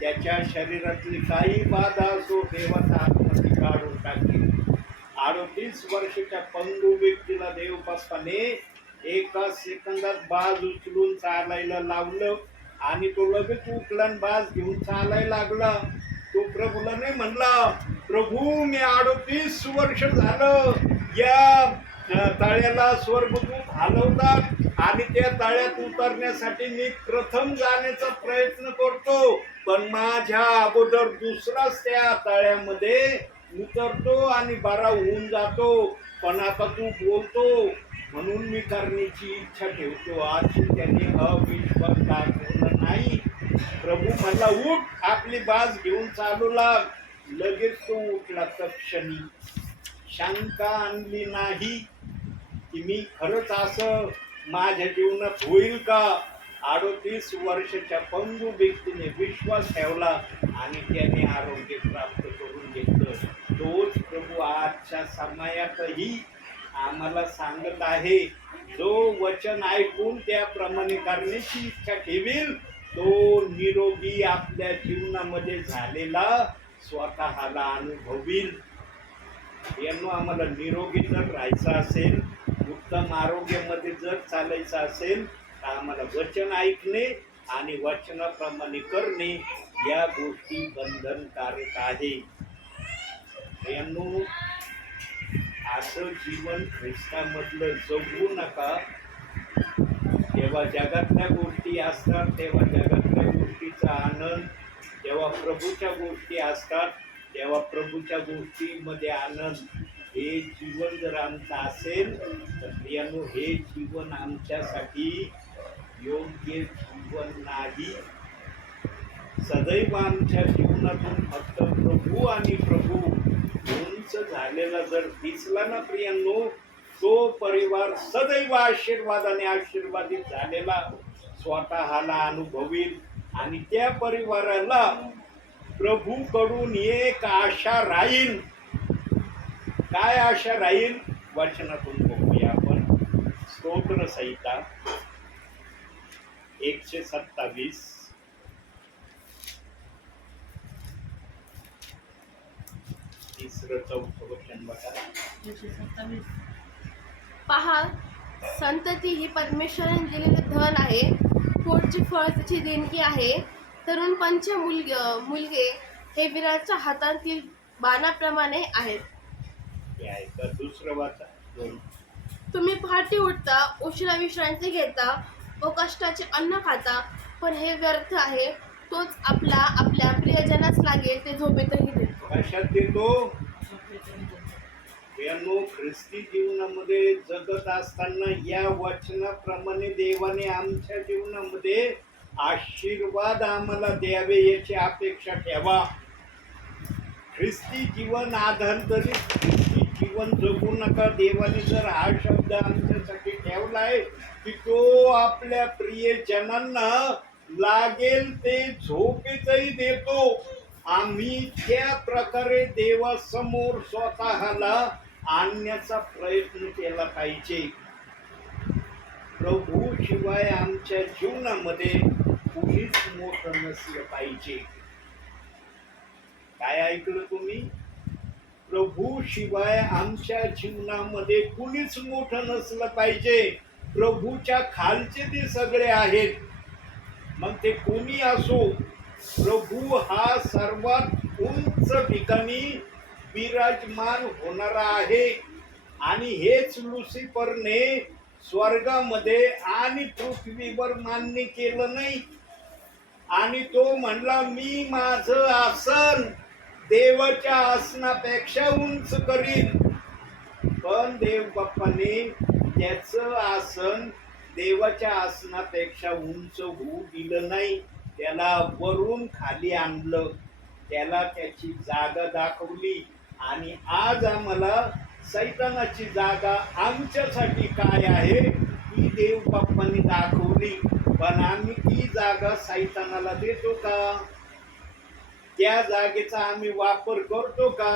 त्याच्या शरीरातली काही बाधा असो देवाचा आत्महत्या काढून टाकेल. 38 वर्षाच्या पंगू व्यक्तीला देवबापाने एका सेकंदात बाज उचलून चालायला लावलं आणि तो लगेच उठला आणि बाज घेऊन चालायला लागला. तो प्रभूला नाही म्हणला, प्रभू मी 38 वर्ष झालं या तळ्याला स्वर्गदूत हलवतात आणि त्या तळ्यात उतरण्यासाठी मी प्रथम जाण्याचा प्रयत्न करतो, पण माझ्या अगोदर दुसराच त्या तळ्यामध्ये उतरतो आणि बरा होऊन जातो. पण आता तू बोलतो म्हणून मी करण्याची इच्छा ठेवतो. आज त्याने अविश्वास दाखवला नाही. प्रभू म्हणला उठ, आपली बाज घेऊन चालू लाग. लगेच तो उठला. तत्क्षणी शंका आणली नाही की मी खरंच असं माझ्या जीवनात होईल का? 38 वर्षाच्या पंगू व्यक्तीने विश्वास ठेवला आणि त्याने आरोग्य प्राप्त करून घेतलं. तोच प्रभू आजच्या समयातही आम्हाला सांगत आहे, जो वचन ऐकून त्याप्रमाणे करण्याची इच्छा ठेवील तो निरोगी आपल्या जीवनामध्ये झालेला स्वतःला अनुभवील. यांना आम्हाला निरोगी जर राहायचं असेल, उत्तम आरोग्यामध्ये जर चालायचं असेल, तर आम्हाला वचन ऐकणे आणि वचनाप्रमाणे करणे या गोष्टी बंधनकारक आहे. यांनो, असं जीवन ख्रिस्तामधलं जगू नका. जेव्हा जगातल्या गोष्टी असतात तेव्हा जगातल्या गोष्टीचा आनंद, जेव्हा प्रभूच्या गोष्टी असतात तेव्हा प्रभूच्या गोष्टीमध्ये आनंद. हे जीवन जर आमचं असेल तर यानो हे जीवन आमच्यासाठी योग्य जीवन नाही. सदैव आमच्या जीवनातून फक्त प्रभू आणि प्रभू उंच झालेला जर दिसला ना प्रियांनो, तो परिवार सदैव आशीर्वादाने आशीर्वादित झालेला स्वतःला अनुभवील. आणि त्या परिवाराला प्रभूकडून एक आशा राहील. काय आशा राहील? वचनातून बघूया आपण. स्तोत्र संहिता 127 3-4 वचन बघा. 127. पहा, संतती ही परमेश्वराने दिलेले धन आहे. पोटची फळ त्याची देणगी आहे. तरुणपणचे मुलगे हे वीराच्या हातातील बाणाप्रमाणे आहेत. हे आहे का? दुसरं वाचा. 2. तुम्ही पहाटे उठता, उशिरा विश्रांती घेता व कष्टाचे अन्न खाता. पण हे व्यर्थ आहे. तोच आपल्या प्रियजनास लागेल ते झोपेतही देतो. कशात देतो? यानो ख्रिस्ती जीवनामध्ये जगत असताना या वचनाप्रमाणे देवाने आमच्या जीवनामध्ये आशीर्वाद आम्हाला द्यावे याची अपेक्षा ठेवा. ख्रिस्ती जीवन आधांतरित ख्रिस्ती जीवन जगू नका. देवाने जर हा शब्द आमच्यासाठी ठेवलाय की तो आपल्या प्रियजनांना लागेल ते झोपेतही देतो, आम्ही त्या प्रकारे देवासमोर स्वतःला आणण्याचा प्रयत्न केला पाहिजे. प्रभू शिवाय आमच्या जीवनामध्ये कुणीच मोठं नसलं पाहिजे. काय ऐकलं तुम्ही? प्रभू शिवाय आमच्या जीवनामध्ये कुणीच मोठं नसलं पाहिजे. प्रभूच्या खालचे ते सगळे आहेत, मग ते कोणी असो. प्रभू हा सर्वात उंच ठिकाणी विराजमान होणारा आहे आणि हेच लुसिफरने स्वर्गामध्ये आणि पृथ्वीवर मान्य केलं नाही. आणि तो म्हणला मी माझं आसन देवाच्या आसनापेक्षा उंच करीन. पण देव बाप्पाने त्याचं आसन देवाच्या आसनापेक्षा उंच होऊ दिलं नाही. त्याला वरून खाली आणलं, त्याला त्याची जागा दाखवली. आणि आज आम्हाला सैतानाची जागा आमच्यासाठी काय आहे ती देव बाप्पांनी दाखवली. पण आम्ही ती जागा सैतानाला देतो का? त्या जागेचा आम्ही वापर करतो का?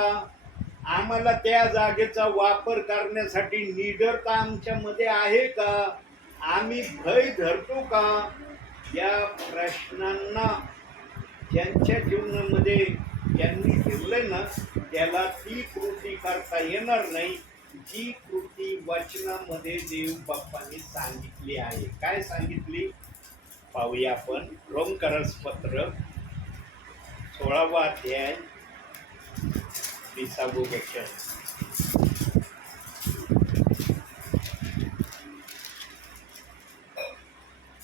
आम्हाला त्या जागेचा वापर करण्यासाठी निडरता आमच्यामध्ये आहे का? आम्ही भय धरतो का? या प्रश्नांना ज्यांच्या जीवनामध्ये ज्यांनी ठेवलंय ना त्याला ती कृती करता येणार नाही जी कृती वचनामध्ये देव बाप्पांनी सांगितली आहे. काय सांगितली पाहूया आपण. रोमकरास पत्र 16वा अध्याय 20वे वचन.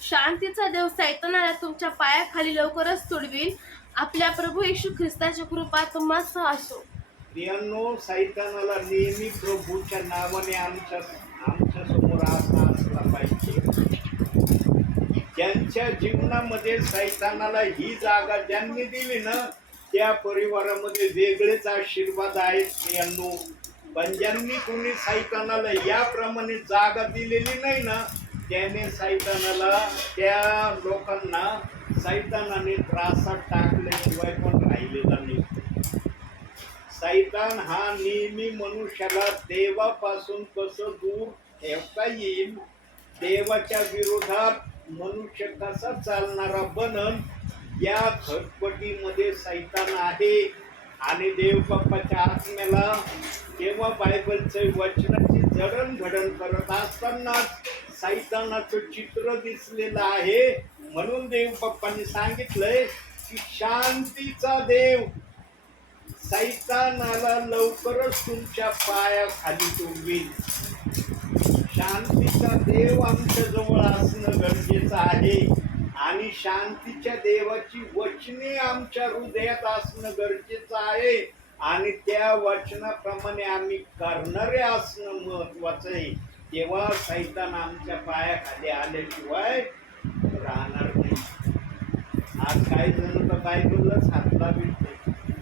शांतीचा देव सैतानाला तुमच्या पायाखाली लवकरच तुडवील. आपल्या प्रभू येशू ख्रिस्ताची कृपा तुम्हास असो. प्रियांनो, सैतानाला नेहमी प्रभूच्या नावाने आमच्या समोर असला पाहिजे. ज्यांच्या जीवनामध्ये सैतानाला ही जागा ज्यांनी दिली ना त्या परिवारामध्ये वेगळेच आशीर्वाद आहेत प्रियांनो. पण ज्यांनी कोणी सैतानाला याप्रमाणे जागा दिलेली नाही ना त्याने सैतानाला त्या लोकांना सैतानाने त्रासात टाकल्याशिवाय पण राहिलेला नाही. सैतान हा नेहमी मनुष्याला देवापासून कसं दूर ठेवता येईल, देवाच्या विरोधात मनुष्य कसा चालणारा बनन या खटपटीमध्ये सैतान आहे. आणि देव बाप्पाच्या आत्म्याला तेव्हा बायबलचे वचनाची जडणघडण करत असतानाच सैतानाचं चित्र दिसलेलं आहे. म्हणून देव बाप्पांनी सांगितलंय की शांतीचा देव सैतानाला लवकरच तुमच्या पायाखाली तुडवील. शांतीचा देव आमच्या जवळ असणं गरजेचं आहे आणि शांतीच्या देवाची वचने आमच्या हृदयात असणं गरजेचं आहे आणि त्या वचनाप्रमाणे आम्ही करणारे असणं महत्वाचं आहे. तेव्हा सैतान आमच्या पायाखाली आल्याशिवाय राहणार नाही. आज काही जण तर बायबललाच हात लावित नाही.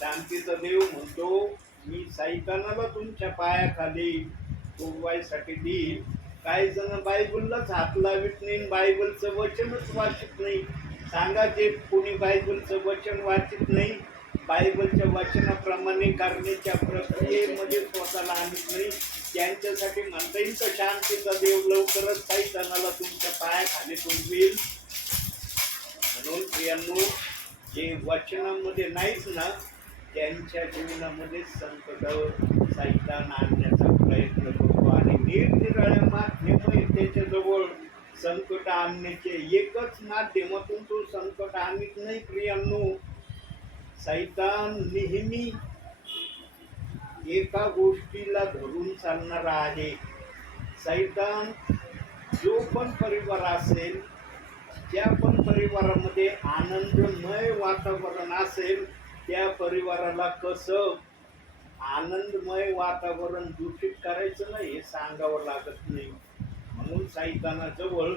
शांतीचा देव म्हणतो मी सैतानाला तुमच्या पायाखाली तुडवायसाठी देईल. काही जण बायबललाच हात लावित नाही, बायबलचं वचनच वाचित नाही. सांगा जे कोणी बायबलचं वचन वाचित नाही, बायबलच्या वचनाप्रमाणे करण्याच्या प्रक्रियेमध्ये स्वतःला आणत नाही, त्यांच्यासाठी म्हणता येईल तर शांतीचा देव लवकरच सैतानाला तुमच्या पायाखाली तुडवील. म्हणून प्रियांनो, जे वचनामध्ये नाहीच ना त्यांच्या जीवनामध्ये संकट सैतान आणण्याचा प्रयत्न करतो आणि निरनिराळ्या माध्यम त्याच्याजवळ संकट आणण्याचे एकच माध्यमातून तो संकट आणत नाही. प्रियांनो, सैतान नेहमी एका गोष्टीला धरून चालणारा आहे. सैतान जो पण परिवार असेल, ज्या पण परिवारामध्ये आनंदमय वातावरण असेल, त्या परिवाराला कसं आनंदमय वातावरण दूषित करायचं नाही हे सांगावं लागत नाही. म्हणून सैतानाजवळ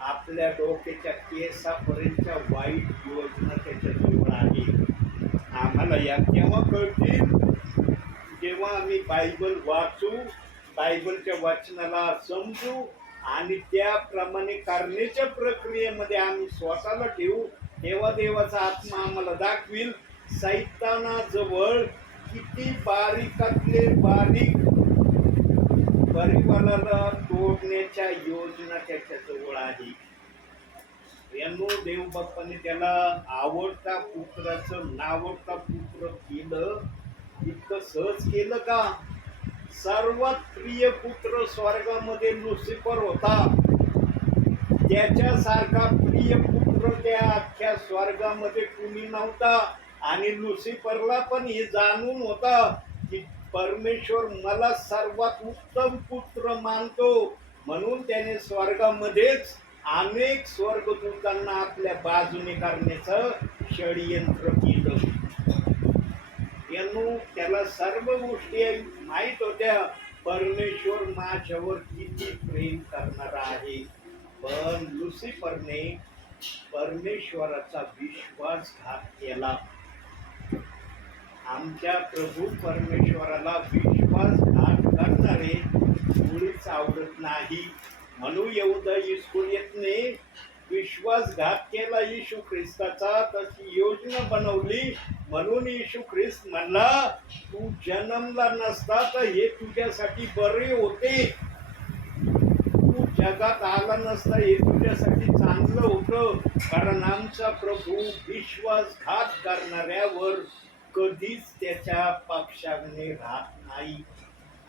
आपल्या डोक्याच्या केसापर्यंतच्या वाईट योजना त्याच्याजवळ आहे. आम्हाला या केव्हा कळतील? जेव्हा आम्ही बायबल वाचू, बायबलच्या वाचनाला समजू आणि त्याप्रमाणे करण्याच्या प्रक्रियेमध्ये आम्ही स्वतःला ठेवू, तेव्हा देवाचा आत्मा आम्हाला दाखविल सैतानाजवळ किती बारीकातले बारीक परिवाराला तोडण्याच्या योजना त्याच्याजवळ आहे. यांनो देव बाप्पाने त्याला आवडता पुत्राचं नावडता पुत्र केलं. इतकं सहज केलं का? सर्वात प्रिय पुत्र स्वर्गामध्ये लुसिफर होता. त्याच्यासारखा प्रिय पुत्र त्या अख्ख्या स्वर्गामध्ये कुणी नव्हता. आणि लुसिफरला पण हे जाणून होता की परमेश्वर मला सर्वात उत्तम पुत्र मानतो, म्हणून त्याने स्वर्गामध्येच अनेक स्वर्गदूतांना आपल्या बाजूने करण्याचं षडयंत्र केलं. यांनो त्याला सर्व गोष्टी माहित होत्या. परमेश्वर माझ्यावर किती प्रेम करणारा आहे. पण लुसिफरने परमेश्वराचा विश्वासघात केला. आमच्या प्रभू परमेश्वराला विश्वासघात करणारे मुळीच आवडत नाही. म्हणून यहूदा इस्करियोतने विश्वासघात केला येशू ख्रिस्ताचा. तशी योजना बनवली. म्हणून येशू ख्रिस्त म्हणला, तू जन्मला नसता तर हे तुझ्यासाठी बरे होते. तू जगात आला नसता हे तुझ्यासाठी चांगलं होतं. कारण आमचा प्रभू विश्वासघात करणाऱ्यावर कधीच त्याच्या पक्षाने राहत नाही.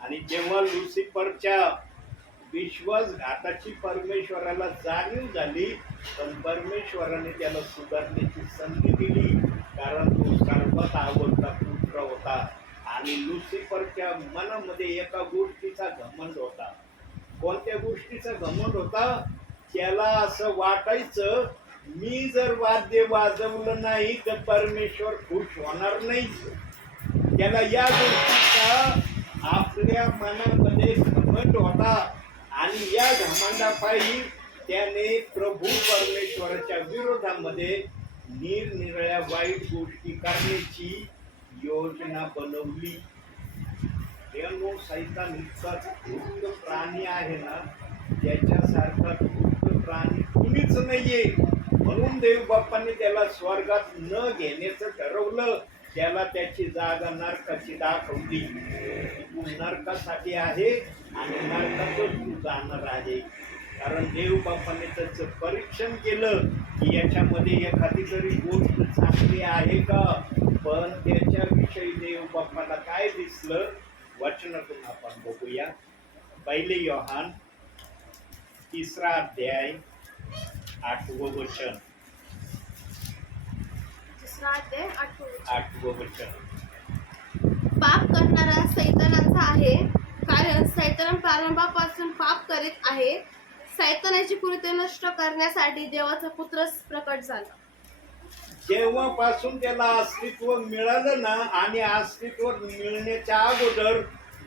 आणि जेव्हा लुसिफरच्या विश्वासघाताची परमेश्वराला जाणीव झाली, पण परमेश्वराने त्याला सुधारण्याची संधी दिली. कारण तो सर्वात आवडता पुत्र होता. आणि लुसिफरच्या मनामध्ये एका गोष्टीचा घमंड होता. कोणत्या गोष्टीचा घमंड होता? त्याला असं वाटायचं, मी जर वाद्य वाजवलं नाही तर परमेश्वर खुश होणार नाही. त्याला या गोष्टीचा आपल्या मनामध्ये घमंड होता. आणि या घमंडापायी त्याने प्रभू परमेश्वराच्या विरोधामध्ये निरनिराळ्या वाईट गोष्टी करण्याची योजना बनवली. यानो सैतान इतकाच धूर्त प्राणी आहे ना, त्याच्यासारखा धूर्त प्राणी कुणीच नाहीये. म्हणून देव बाप्पाने त्याला स्वर्गात न घेण्याचं ठरवलं. त्याला त्याची जागा नरकाची दाखवली. तू नरकासाठी आहे आणि नरकातच तू जाणार आहे. कारण देव बाप्पाने त्याचं परीक्षण केलं की याच्यामध्ये एखादी तरी गोष्ट चांगली आहे का. पण त्याच्याविषयी देव बाप्पाला काय दिसलं? वचनातून आपण बघूया. 1 योहान 3 अध्याय 8वं वचन. 3 अध्याय 8वं वचन. पाप करणारा सैतानाचा आहे, कारण सैतान प्रारंभापासून पाप करीत आहे. सैतानाची कृत्य नष्ट करण्यासाठी देवाचा पुत्र प्रकट झाला. जेव्हापासून त्याला अस्तित्व मिळालं ना, आणि अस्तित्व मिळण्याच्या अगोदर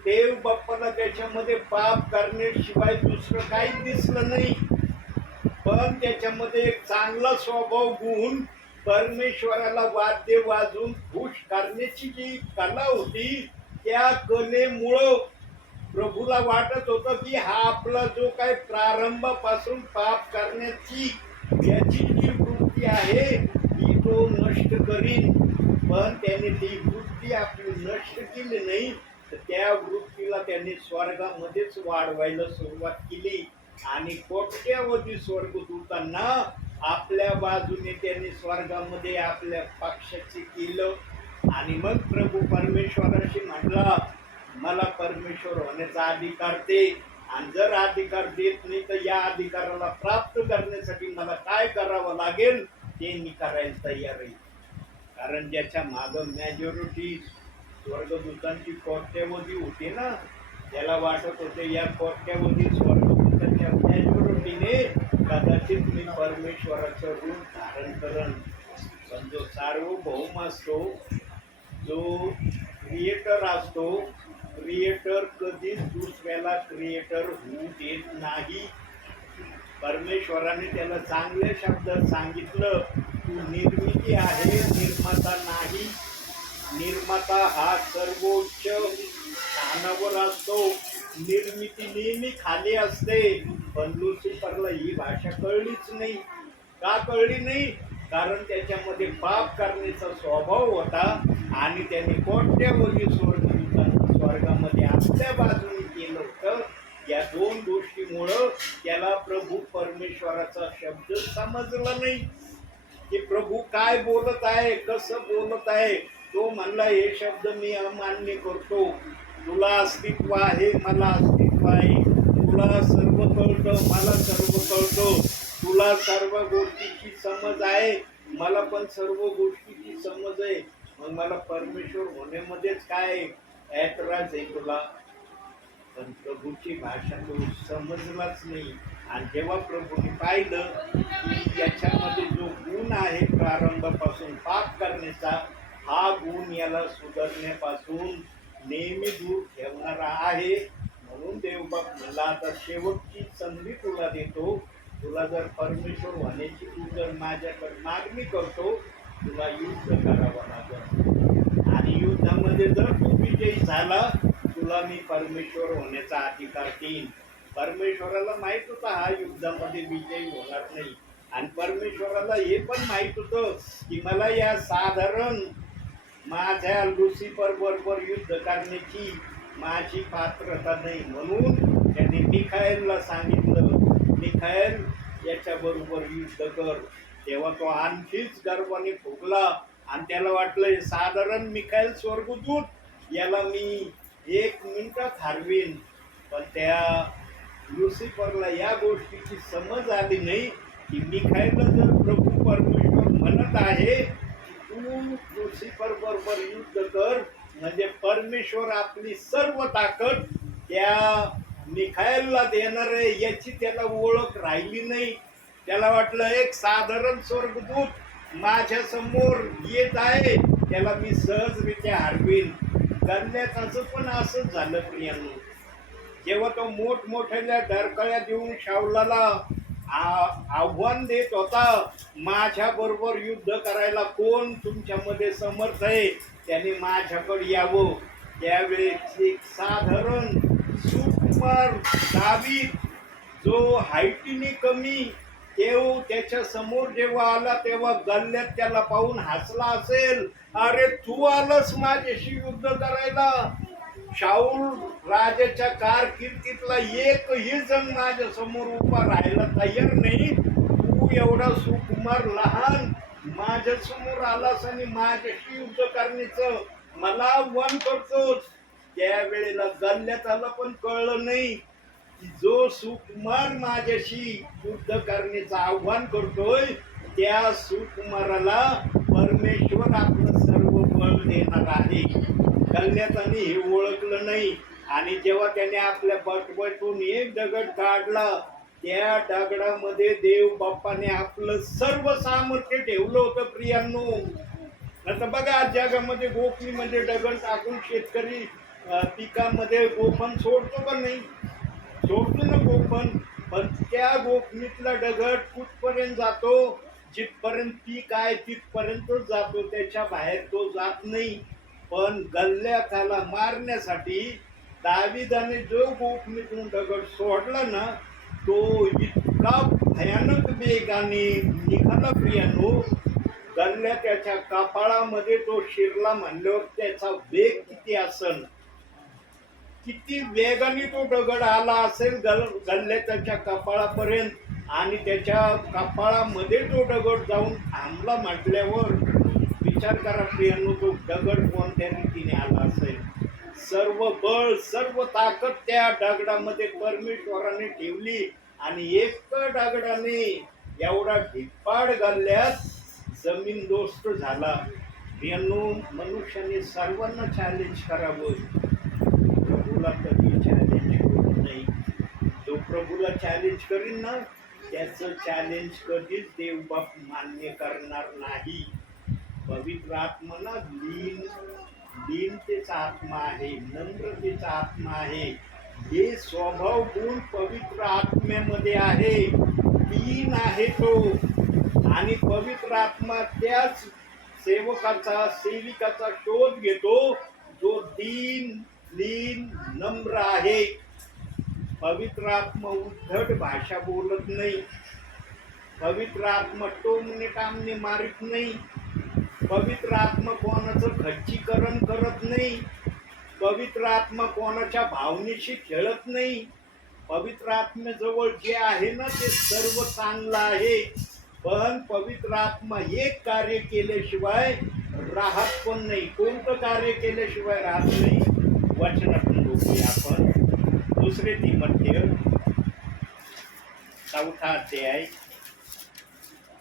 देव बाप्पाला त्याच्यामध्ये पाप करण्याशिवाय दुसरं काहीच दिसलं नाही. पण त्याच्यामध्ये एक चांगला स्वभाव गुण, परमेश्वराला वाद्य वाजवून खुश करण्याची जी कला होती, त्या कलेमुळं प्रभूला वाटत होतं की हा आपला जो काही प्रारंभापासून पाप करण्याची याची जी वृत्ती आहे ती तो नष्ट करीन. पण त्याने ती वृत्ती आपली नष्ट केली नाही, तर त्या वृत्तीला त्याने स्वर्गामध्येच वाढवायला सुरुवात केली. आणि कोट्यावधी स्वर्गदूतांना आपल्या बाजूने त्यांनी स्वर्गामध्ये आपल्या पक्षाचे केलं. आणि मग प्रभू परमेश्वराशी म्हटला, मला परमेश्वर होण्याचा अधिकार दे. आणि जर अधिकार देत नाही तर या अधिकाराला प्राप्त करण्यासाठी मला काय करावं लागेल ते मी करायला तयार आहे. कारण ज्याच्या मागं मॅजॉरिटी स्वर्गदूतांची कोट्यावधी होती ना, त्याला वाटत होते या कोट्यावधी स्वर्गदूतांच्या कदाचित मी परमेश्वराचं रूप धारण करण, पण जो सार्वभौम असतो, जो क्रिएटर असतो, क्रिएटर कधीच दुसऱ्याला क्रिएटर होऊ देत नाही. परमेश्वराने त्याला चांगल्या शब्दात सांगितलं, तू निर्मिती आहे, निर्माता नाही. निर्माता हा सर्वोच्च स्थानावर असतो, निर्मिती नेहमी खाली असते. पण लुसिफरला ही भाषा कळलीच नाही. का कळली नाही? कारण त्याच्यामध्ये पाप करण्याचा स्वभाव होता आणि त्याने कोट्यावधी स्वर्गदूतांना स्वर्गामध्ये आपल्या बाजूने केलं होतं. या दोन गोष्टीमुळं त्याला प्रभू परमेश्वराचा शब्द समजला नाही की प्रभू काय बोलत आहे, कसं बोलत आहे. तो म्हणला, हे शब्द मी अमान्य करतो. तुला अस्तित्व आहे, मला अस्तित्व आहे. तुला सर्व कळतं, मला सर्व कळतं. तुला सर्व गोष्टीची समज आहे, मला पण सर्व गोष्टीची समज आहे. मग मला परमेश्वर होण्यामध्येच काय ऐतराज आहे तुला? पण प्रभूची भाषा तो समजलाच नाही. आणि जेव्हा प्रभूने पाहिलं की याच्यामध्ये जो गुण आहे प्रारंभापासून पाप करण्याचा, हा गुण याला सुधारण्यापासून नेहमी दूर ठेवणारा आहे. म्हणून देवबाप म्हणला, आता शेवटची संधी तुला देतो. तुला जर परमेश्वर होण्याची तू जर माझ्याकडे मागणी करतो, तुला युद्ध करावं लागेल. आणि युद्धामध्ये जर तू विजयी झाला, तुला मी परमेश्वर होण्याचा अधिकार देईन. परमेश्वराला माहित होता हा युद्धामध्ये विजयी होणार नाही. आणि परमेश्वराला हे पण माहित होतं की मला या साधारण माझ्या लुसिफर बरोबर युद्ध करण्याची माझी पात्रता नाही. म्हणून त्यांनी मिखाएलला सांगितलं, मिखाएल याच्या बरोबर युद्ध कर. तेव्हा तो आणखीच गर्वाने फुगला आणि त्याला वाटलं साधारण मिखाएल स्वर्गदूत, याला मी 1 मिनिटात हरवीन. पण त्या लुसिफरला या गोष्टीची समज आली नाही की मिखाएलला जर प्रभू परमेश्वर म्हणत आहे की तू लुसिफर बरोबर युद्ध कर, म्हणजे परमेश्वर आपली सर्व ताकद त्या मिखाएलला देणार आहे याची त्याला ओळख राहिली नाही. त्याला वाटलं एक साधारण स्वर्गदूत माझ्या समोर येत आहे, त्याला मी सहजरित्या हरवीन. गल्ल्याचं पण असंच झालं प्रियांनो. जेव्हा तो मोठमोठ्या डरकळ्या देऊन शाऊलाला आव्हान देत होता, माझ्या बरोबर युद्ध करायला कोण तुमच्यामध्ये समर्थ आहे, त्याने माझ्याकडे यावं. त्यावेळेस एक साधारण सुकुमार दावीद, जो हाईटीने कमी, त्याच्या समोर जेव्हा आला तेव्हा गल्ल्यात त्याला पाहून हसला असेल, अरे तू आलंस माझ्याशी युद्ध करायला. शाऊल राजाच्या कारकिर्दीतला एकही जण माझ्या समोर उभा राहायला तयार नाही. तू एवढा सुकुमार लहान माझ्या समोर आलास आणि माझ्याशी युद्ध करण्याचं मला आव्हान करतोस. त्यावेळेला गल्ल्यात पण कळलं नाही की जो सुकुमार माझ्याशी युद्ध करण्याचं आव्हान करतोय, त्या सुकुमाराला परमेश्वर आपलं सर्व बळ देणार आहे. गल्ल्याताने हे ओळखलं नाही. आणि जेव्हा त्याने आपल्या बटबटून एक दगड काढला, त्या दगडामध्ये देव बाप्पाने आपलं सर्व सामर्थ्य ठेवलं होतं प्रियांनो. आता बघा आज जगामध्ये गोफणी म्हणजे दगड टाकून शेतकरी पिकामध्ये गोफण सोडतो का नाही? सोडतो ना गोफण. पण त्या गोफणीतला दगड कुठपर्यंत जातो? जिथपर्यंत पीक आहे तिथपर्यंत जातो, त्याच्या बाहेर तो जात नाही. पण गल्ल्याताला मारण्यासाठी दाविदाने जो गोफणीतून दगड सोडला ना, तो इतका भयानक वेगाने निघाला प्रियांनो. गल्ल्या त्याच्या कपाळामध्ये तो शिरला म्हणल्यावर त्याचा वेग किती असेल, किती वेगाने तो दगड आला असेल गल्ल्या त्याच्या कपाळापर्यंत. आणि त्याच्या कपाळामध्ये तो दगड जाऊन थांबला म्हटल्यावर विचार करा प्रियांनो, तो दगड कोणत्या रीतीने आला असेल. सर्व बळ सर्व ताकद त्या दगडामध्ये परमेश्वराने ठेवली आणि एक दगडाने एवढा ढिप्पाड गल्ल्यात जमीनदोस्त झाला. प्रियांनो, मनुष्याने सर्वांना चॅलेंज करावं, प्रभूला कधी चॅलेंज करू नये. जो प्रभूला चॅलेंज करीन ना, त्याचं चॅलेंज कधीच देवबाप मान्य करणार नाही. पवित्र आत्मा ना लीनतेचा आत्मा आहे, नम्रतेचा आत्मा आहे. हे स्वभाव गुण पवित्र आत्म्यामध्ये आहे. लीन आहे तो, आणि पवित्र आत्मा त्याच सेविकाचा शोध घेतो जो लीन नम्र आहे. पवित्र आत्मा उद्धट भाषा बोलत नाही. पवित्र आत्मा टोमणे टामणे मारित नाही. पवित्र आत्मा कोणाचं खच्चीकरण करत नाही. पवित्र आत्मा कोणाच्या भावनेशी खेळत नाही. पवित्र आत्म्याजवळ जे आहे ना ते सर्व चांगलं आहे. पण पवित्र आत्मा एक कार्य केल्याशिवाय राहत पण नाही. कोणतं कार्य केल्याशिवाय राहत नाही? वचनातून बघूया आपण. 2 तिमोथेय 4 अध्याय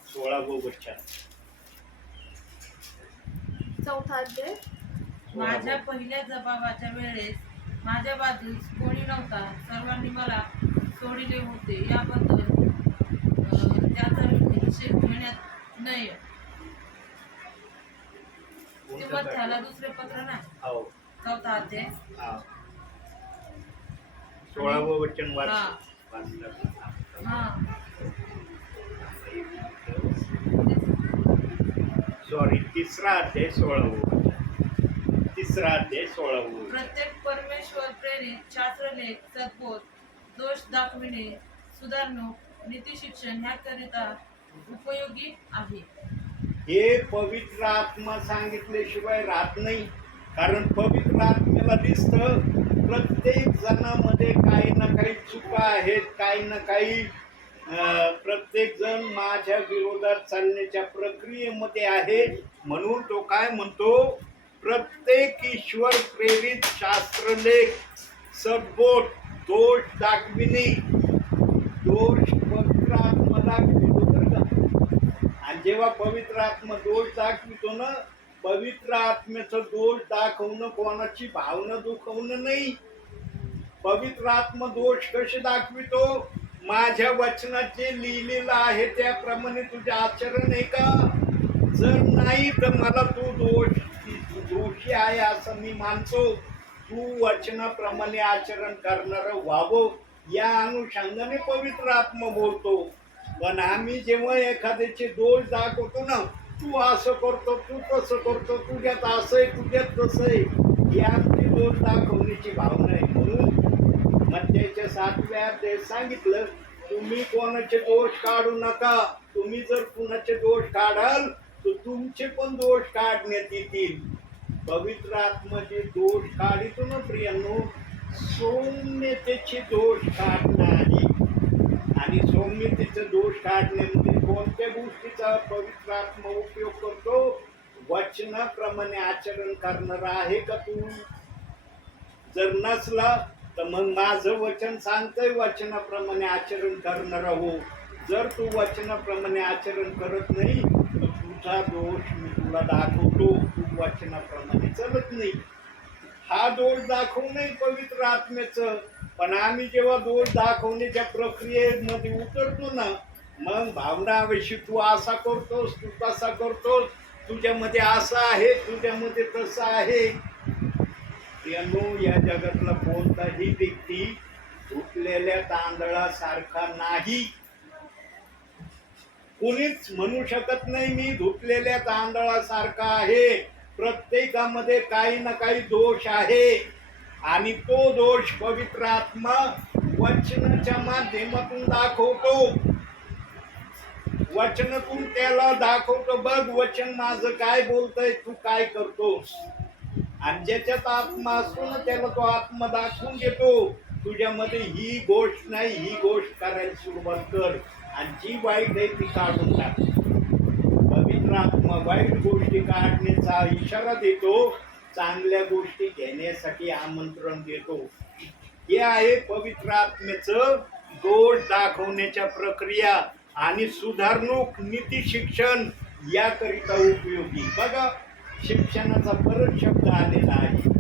16 वचन. 4 अध्याय. माझ्या पहिल्या जबाबाच्या वेळेस माझ्या बाजूस कोणी नव्हता, सर्वांनी मला सोडिले होते. याबद्दल त्याचा हिशेब घेण्यात नाही. तिमोथेला दुसरे पत्र ना, हो 4 अध्याय. 16 वचन हा. वाचलं. हा, सॉरी 3 अध्याय 16. 3 अध्याय 16. प्रत्येक परमेश्वर प्रेरित शास्त्रलेख, सद्बोध, दोष दाखविणे, सुधारणूक, नीती शिक्षण ह्याकरिता उपयोगी आहे. हे पवित्र आत्मा सांगितल्याशिवाय राहत नाही. कारण पवित्र आत्म्याला दिसतं प्रत्येक जणामध्ये काही ना काही चुका आहेत, काही ना काही प्रत्येक जण माझ्या विरोधात चालण्याच्या प्रक्रियेमध्ये आहे. म्हणून तो काय म्हणतो? प्रत्येक ईश्वर प्रेरित शास्त्रलेख, सद्बोध, दोष दाखविणे. दोष पवित्र आत्मा दाखवितो बरं का. आणि जेव्हा पवित्र आत्मा दोष दाखवितो ना, पवित्र आत्म्याचं दोष दाखवणं कोणाची भावना दुखवणं नाही. पवित्र आत्मा दोष कसे दाखवितो? माझ्या वचनात जे लिहिलेलं आहे त्याप्रमाणे तुझे आचरण आहे का? जर नाही तर मला तू दोषी आहे असं मी मानतो. तू वचनाप्रमाणे आचरण करणारं व्हावं या अनुषंगाने पवित्र आत्मा बोलतो. पण आम्ही जेव्हा एखाद्याचे दोष दाखवतो ना, तू असं करतो, तू तसं करतो, तुझ्यात असं आहे, तुझ्यात तसं आहे, ही आमची दोष दाखवण्याची भावना आहे. म्हणून मत्थ्याच्या 7व्या अध्यायात सांगितलं, तुम्ही कोणाचे दोष काढू नका. तुम्ही जर कुणाचे दोष काढाल तर तुमचे पण दोष काढण्यात येतील. पवित्र आत्मा जे दोष काढितो ना प्रियांनो, सौम्यतेचे दोष काढणारी. आणि सौम्यतेचे दोष काढण्यामध्ये कोणत्या गोष्टीचा पवित्र आत्मा उपयोग करतो? वचनाप्रमाणे आचरण करणारा आहे का तू? जर नसला तर मग माझं वचन सांगतंय वचनाप्रमाणे आचरण करणारा हो. जर तू वचनाप्रमाणे आचरण करत नाही तर तुझा दोष मी तुला दाखवतो. तू वचनाप्रमाणे चालत नाही. हा दोष दाखवणे पवित्र आत्म्याचं. पण आम्ही जेव्हा दोष दाखवण्याच्या प्रक्रियेमध्ये उतरतो ना, मग भावना अवश्य तू असा करतोस, तू तसा करतोस, तुझ्यामध्ये असं आहे, तुझ्यामध्ये तसं आहे. या जगातला कोणताही व्यक्ती तुटलेल्या तांदळासारखा नाही. कोणीच म्हणू शकत नाही मी धुतलेल्या तांदळासारखा आहे. प्रत्येकामध्ये काही ना काही दोष आहे. आणि तो दोष पवित्र आत्मा वचनाच्या माध्यमातून दाखवतो. वचनातून त्याला दाखवतो, बघ वचन माझं काय बोलतंय, तू काय करतोस. आणि ज्याच्यात आत्मा असतो ना त्याला तो आत्मा दाखवून देतो, तुझ्यामध्ये ही गोष्ट नाही, ही गोष्ट करायला सुरुवात कर. आणि जी वाईट आहे ती काढून टाक. पवित्र आत्मा वाईट गोष्टी काढण्याचा इशारा देतो, चांगल्या गोष्टी घेण्यासाठी आमंत्रण देतो. हे आहे पवित्र आत्म्याचं दोष दाखवण्याच्या प्रक्रिया आणि सुधारणूक, नीती शिक्षण याकरिता उपयोगी. बघा शिक्षणाचा परत शब्द आलेला आहे.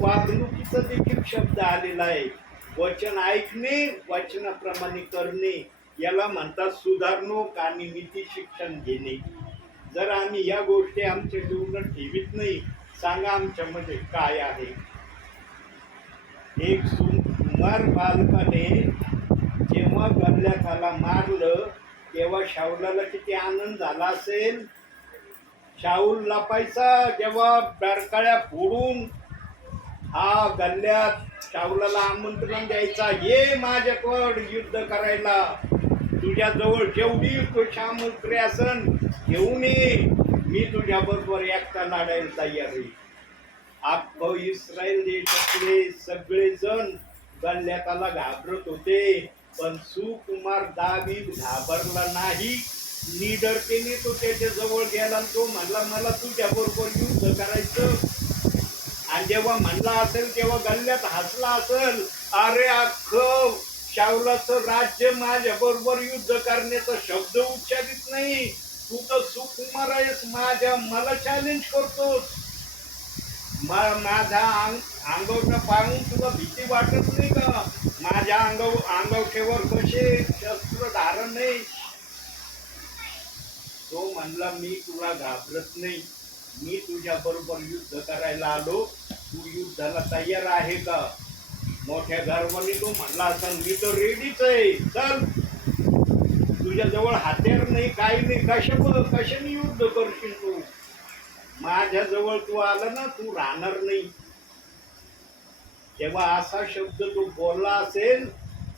वागणुकीचा देखील शब्द आलेला आहे. वचन ऐकणे, वचनाप्रमाणे करणे याला म्हणतात सुधारणूक आणि नीती शिक्षण घेणे. जर आम्ही या गोष्टी आमच्या जीवनात ठेवीत नाही, सांगा आमच्यामध्ये काय आहे. एक सुमार बालकाने जेव्हा गल्ल्याखाला मारलं तेव्हा शाऊलाला किती आनंद झाला असेल. शाऊल लपायचा, जेव्हा डरकाळ्या फोडून हा गल्ल्यात शाऊलाला आमंत्रण द्यायचा, ये माझ्याकडे युद्ध करायला, तुझ्याजवळ जेवढी सामग्री असन घेऊन ये, मी तुझ्या बरोबर एकटा लढायला तयार आहे. अख्खं इस्रायल देशातले सगळेजण गल्ल्याताला घाबरत होते, पण सुकुमार दावीद घाबरला नाही. निडरतेने तो त्याच्या जवळ गेला आणि तो म्हणला, मला तुझ्या बरोबर युद्ध करायचं. आणि जेव्हा म्हणला असेल तेव्हा गल्ल्यात हसला असेल, अरे अख्खं शाऊलाचं राज्य माझ्या बरोबर युद्ध करण्याचा शब्द उच्चारित नाही, तू तर सुकुमार आहेस, मला चॅलेंज करतोस. माझ्या अंगवटा पाहून तुला भीती वाटत नाही का? माझ्या अंगवठ्यावर कसे शस्त्र धारण नाही. तो म्हणला, मी तुला घाबरत नाही, मी तुझ्या बरोबर युद्ध करायला आलो, तू युद्धाला तयार आहे का? मोठ्या गर्वाने तो म्हणला असेल, मी तर रेडीच आहे, चल. तुझ्याजवळ हत्यार नाही, काही नाही, कशाने युद्ध करशील तू? माझ्याजवळ तू आला ना, तू राहणार नाही. तेव्हा असा शब्द तो बोलला असेल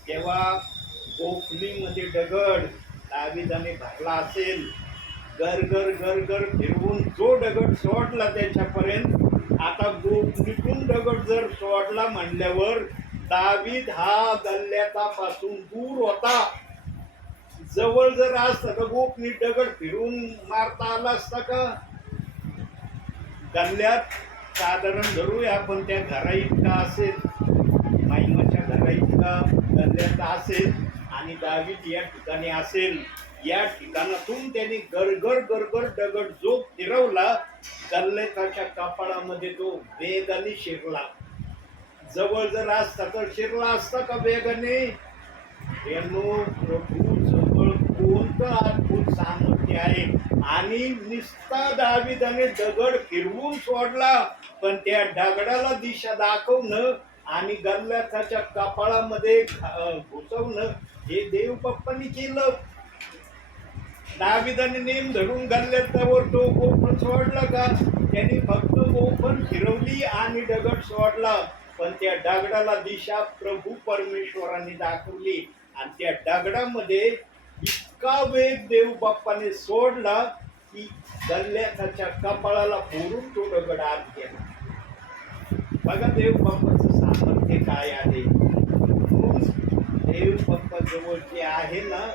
तेव्हा गोफणीमध्ये दगड दाविदाने भरला असेल. गरगर गरगर फिरवून जो दगड सोडला त्याच्यापर्यंत, आता गोफणीतून दगड जर सोडला म्हणल्यावर दावीद हा गल्ल्यातापासून दूर होता. जवळ जर असता तर गोफणी दगड फिरवून मारता आला असता का? गल्ल्यात साधारण धरूया आपण त्या घरा इतका असेल, माईमाच्या घरा इतका गल्ल्यात असेल आणि दावीद या ठिकाणी असेल. या ठिकाणातून त्यांनी गरगर गरगर दगड जो फिरवला, गल्ल्याच्या कपाळामध्ये तो वेगाने शिरला. जवळ जर असता तर शिरला असता का वेगाने? प्रभू जवळ कोणतं अद्भुत सामर्थ्य आहे. आणि निस्ता दाविदाने दगड फिरवून सोडला, पण त्या दगडाला दिशा दाखवणं आणि गल्ल्याच्या कपाळामध्ये घुसवणं हे देव बाप्पांनी केलं. दाविदाने नेम धरून गल्ल्यावर तो गोफण सोडला का? त्यांनी फक्त गोफण फिरवली आणि दगड सोडला, पण त्या दगडाला दिशा प्रभू परमेश्वरांनी दाखवली. आणि त्या दगडामध्ये इतका वेग देव बाप्पाने सोडला की गल्ल्याच्या कपाळाला फोडून तो दगड आत गेला. बघा देव बाप्पाचं सामर्थ्य काय आहे. देव बाप्पा जवळ जे आहे ना,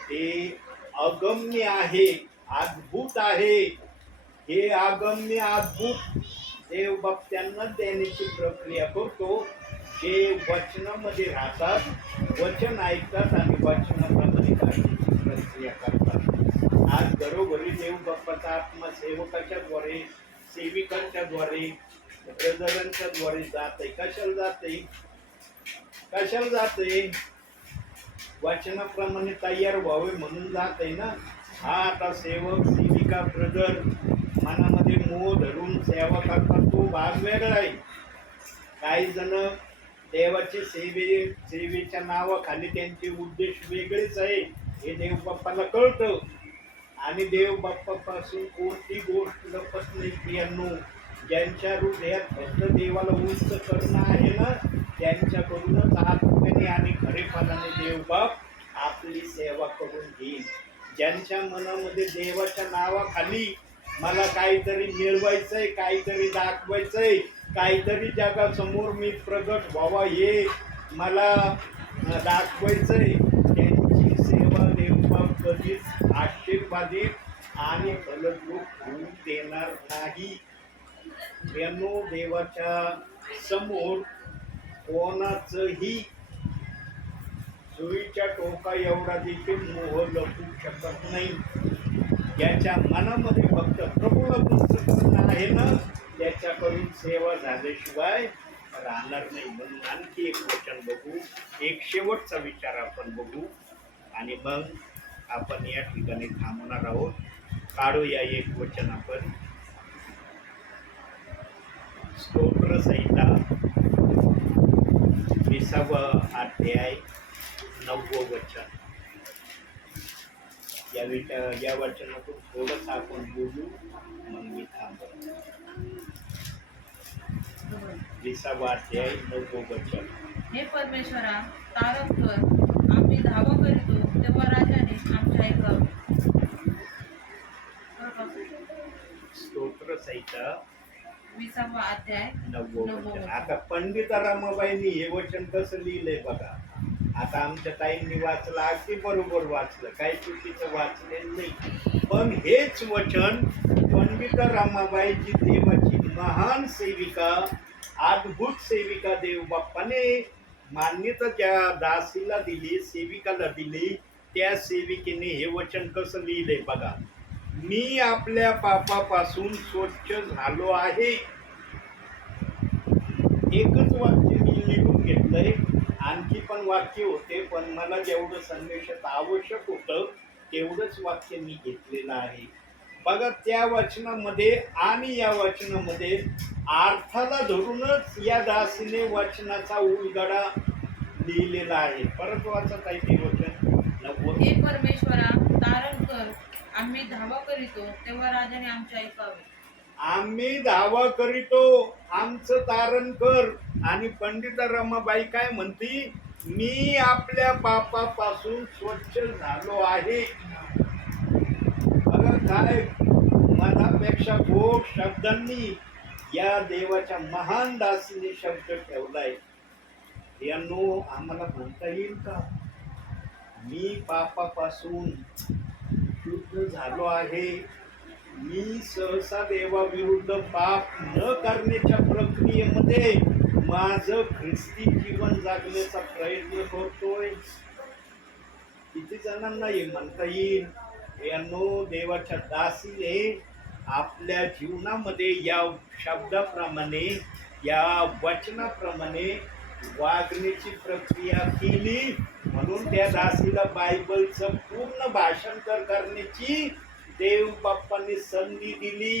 ते अगम्य आहे, अद्भुत आहे. हे अगम्य अद्भुत देव बाप्त्यांना देण्याची प्रक्रिया करतो. जे वचनामध्ये राहतात, वचन ऐकतात आणि वचनाप्रमाणे करण्याची प्रक्रिया करतात. आज घरोघरी देव बाप्पाचा आत्मा सेवकाच्या द्वारे, सेविकांच्या द्वारे, ब्रदरांच्या द्वारे जाते. कशाला जाते? वचनाप्रमाणे तयार व्हावे म्हणून जाते ना. हा आता सेवक, सेविका, ब्रदर मनामध्ये मोह धरून सेवा करतात, तो भाग वेगळा आहे. काही जण देवाची सेवेच्या नावाखाली त्यांचे उद्देश वेगळेच आहे, हे देव बाप्पाला कळतं. आणि देव बाप्पापासून कोणती गोष्ट लपत नाही प्रियांनो. ज्यांच्या हृदयात फक्त देवाला उंच करणं आहे ना, त्यांच्याकडूनच आत्म्याने आणि खरेपणाने देव बाप आपली सेवा करून घेईल. ज्यांच्या मनामध्ये देवाच्या नावाखाली मला काहीतरी मिळवायचंय, काहीतरी दाखवायचंय, काहीतरी जगासमोर मी प्रगट व्हावा हे मला दाखवायचंय, त्यांची सेवा देवबाप कधीच आशीर्वादित आणि फलद्रूप होऊ देणार नाही. प्रियांनो, देवाच्या समोर कोणाचंही सुईच्या टोका एवढा देखील मोह लपू शकत नाही. ज्याच्या मनामध्ये फक्त प्रभूला पुस्तक आहे ना, त्याच्याकडून सेवा झाल्याशिवाय राहणार नाही. म्हणून आणखी एक वचन बघू, एक शेवटचा विचार आपण बघू आणि मग आपण या ठिकाणी थांबणार आहोत. काढूया एक वचन आपण. स्तोत्र संहिता 20 अध्याय 9 वचन. या वचनातून थोडंसं आपण बोलू, मग मी थांबतो. 20 अध्याय 9 वचन. हे परमेश्वरा तारक कर, आम्ही धावा करीतो तेव्हा राजाने आमच्या ऐकावे. स्तोत्र संहिता 20 अध्याय 9 9 वचन. आता पंडित रमाबाईंनी हे वचन कसं लिहिलंय बघा. आता आमच्या ताईंनी वाचलं, अगदी बरोबर वाचलं, काही चुकीचं वाचलेलं नाही. पण हेच वचन पंडित रमाबाईची देवाची महान सेविका, अद्भुत सेविका देव बाप्पाने मान्यता ज्या दासीला दिली, सेविकाला दिली, त्या सेविकेने हे वचन कसं लिहिलंय बघा. मी आपल्या पापापासून स्वच्छ झालो आहे. एकच वाक्य मी लिहून घेतलंय, आणखी पण वाक्य होते, पण मला जेवढं संदेशात आवश्यक होतं तेवढंच वाक्य मी घेतलेलं आहे. बघा, त्या वचनामध्ये आणि या वचनामध्ये अर्थाला धरूनच या दासीने वचनाचा उलगडा लिहिलेला आहे. परत वाचत आहे ते वचन 9. हे परमेश्वरा तारण कर, आम्ही धावा करीतो तेव्हा राजाने आमच्या ऐकावे. आम्ही धावा करीतो, आमचं तारण कर. आणि पंडित रमाबाई काय म्हणती, मी आपल्या पापापासून स्वच्छ झालो आहे. बघा काय मनापेक्षा गोड शब्दांनी या देवाच्या महान दासीने शब्द ठेवलाय. यांनो आम्हाला म्हणता येईल का, मी पापापासून शुद्ध झालो आहे. मी सहसा देवाविरुद्ध पाप न करण्याच्या प्रक्रियेमध्ये माझं ख्रिस्ती जीवन जगण्याचा प्रयत्न करतोय. किती जणांना हे म्हणता येईल. यांनो देवाच्या दासीने आपल्या जीवनामध्ये या शब्दाप्रमाणे, या वचनाप्रमाणे वागण्याची प्रक्रिया केली. म्हणून त्या दासीला बायबलचं पूर्ण भाषांतर करण्याची देव बाप्पांनी संधी दिली,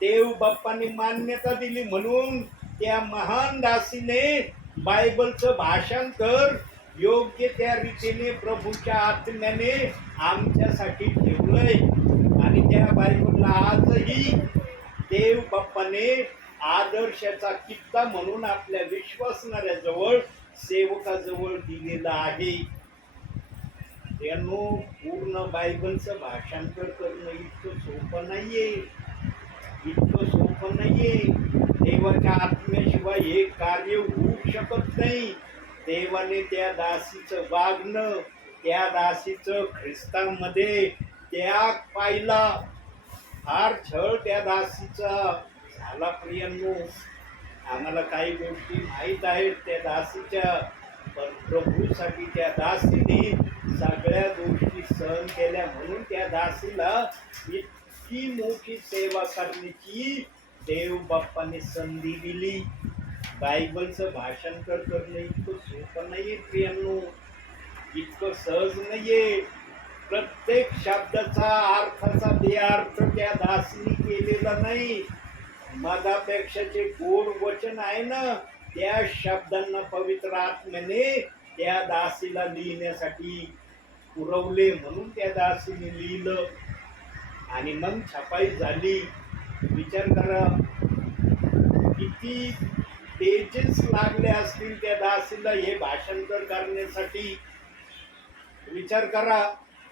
देव बाप्पांनी मान्यता दिली. म्हणून त्या महान दासीने बायबलचं भाषांतर योग्य त्या रीतीने प्रभूच्या आत्म्याने आमच्यासाठी ठेवलंय. आणि त्या बायबलला आजही देव बाप्पाने आदर्शाचा कित्ता म्हणून आपल्या विश्वासणाऱ्याजवळ, सेवकाजवळ दिलेला आहे. यांनो पूर्ण बायबलचं भाषांतर करणं इतकं सोपं नाहीये, इतकं सोपं नाहीये. देवाच्या आत्म्याशिवाय हे कार्य होऊ शकत नाही. देवाने त्या दासीचं वागणं, त्या दासीचं ख्रिस्तामध्ये त्याग पाहिला. फार छळ त्या दासीचा झाला. प्रियांनो, आम्हाला काही गोष्टी माहीत आहेत त्या दासीच्या, पण प्रभूसाठी त्या दासीने सगळ्या गोष्टी सहन केल्या. म्हणून त्या दासीला इतकी मोठी सेवा करण्याची देव बाप्पाने संधी दिली. बायबलचं भाषांतर करणं इतकं सोपं नाहीये प्रियांनो, इतकं सहज नाहीये. प्रत्येक शब्दाचा अर्थाचा अर्थ त्या दासीने केलेला नाही. मधापेक्षा जे गोड वचन आहे ना, त्या शब्दांना पवित्र आत्म्याने त्या दासीला लिहिण्यासाठी पुरवले. म्हणून त्या दासीने लिहिलं आणि मग छपाई झाली. विचार करा किती पेजेस लागले असतील त्या दासीला हे भाषांतर करण्यासाठी. विचार करा,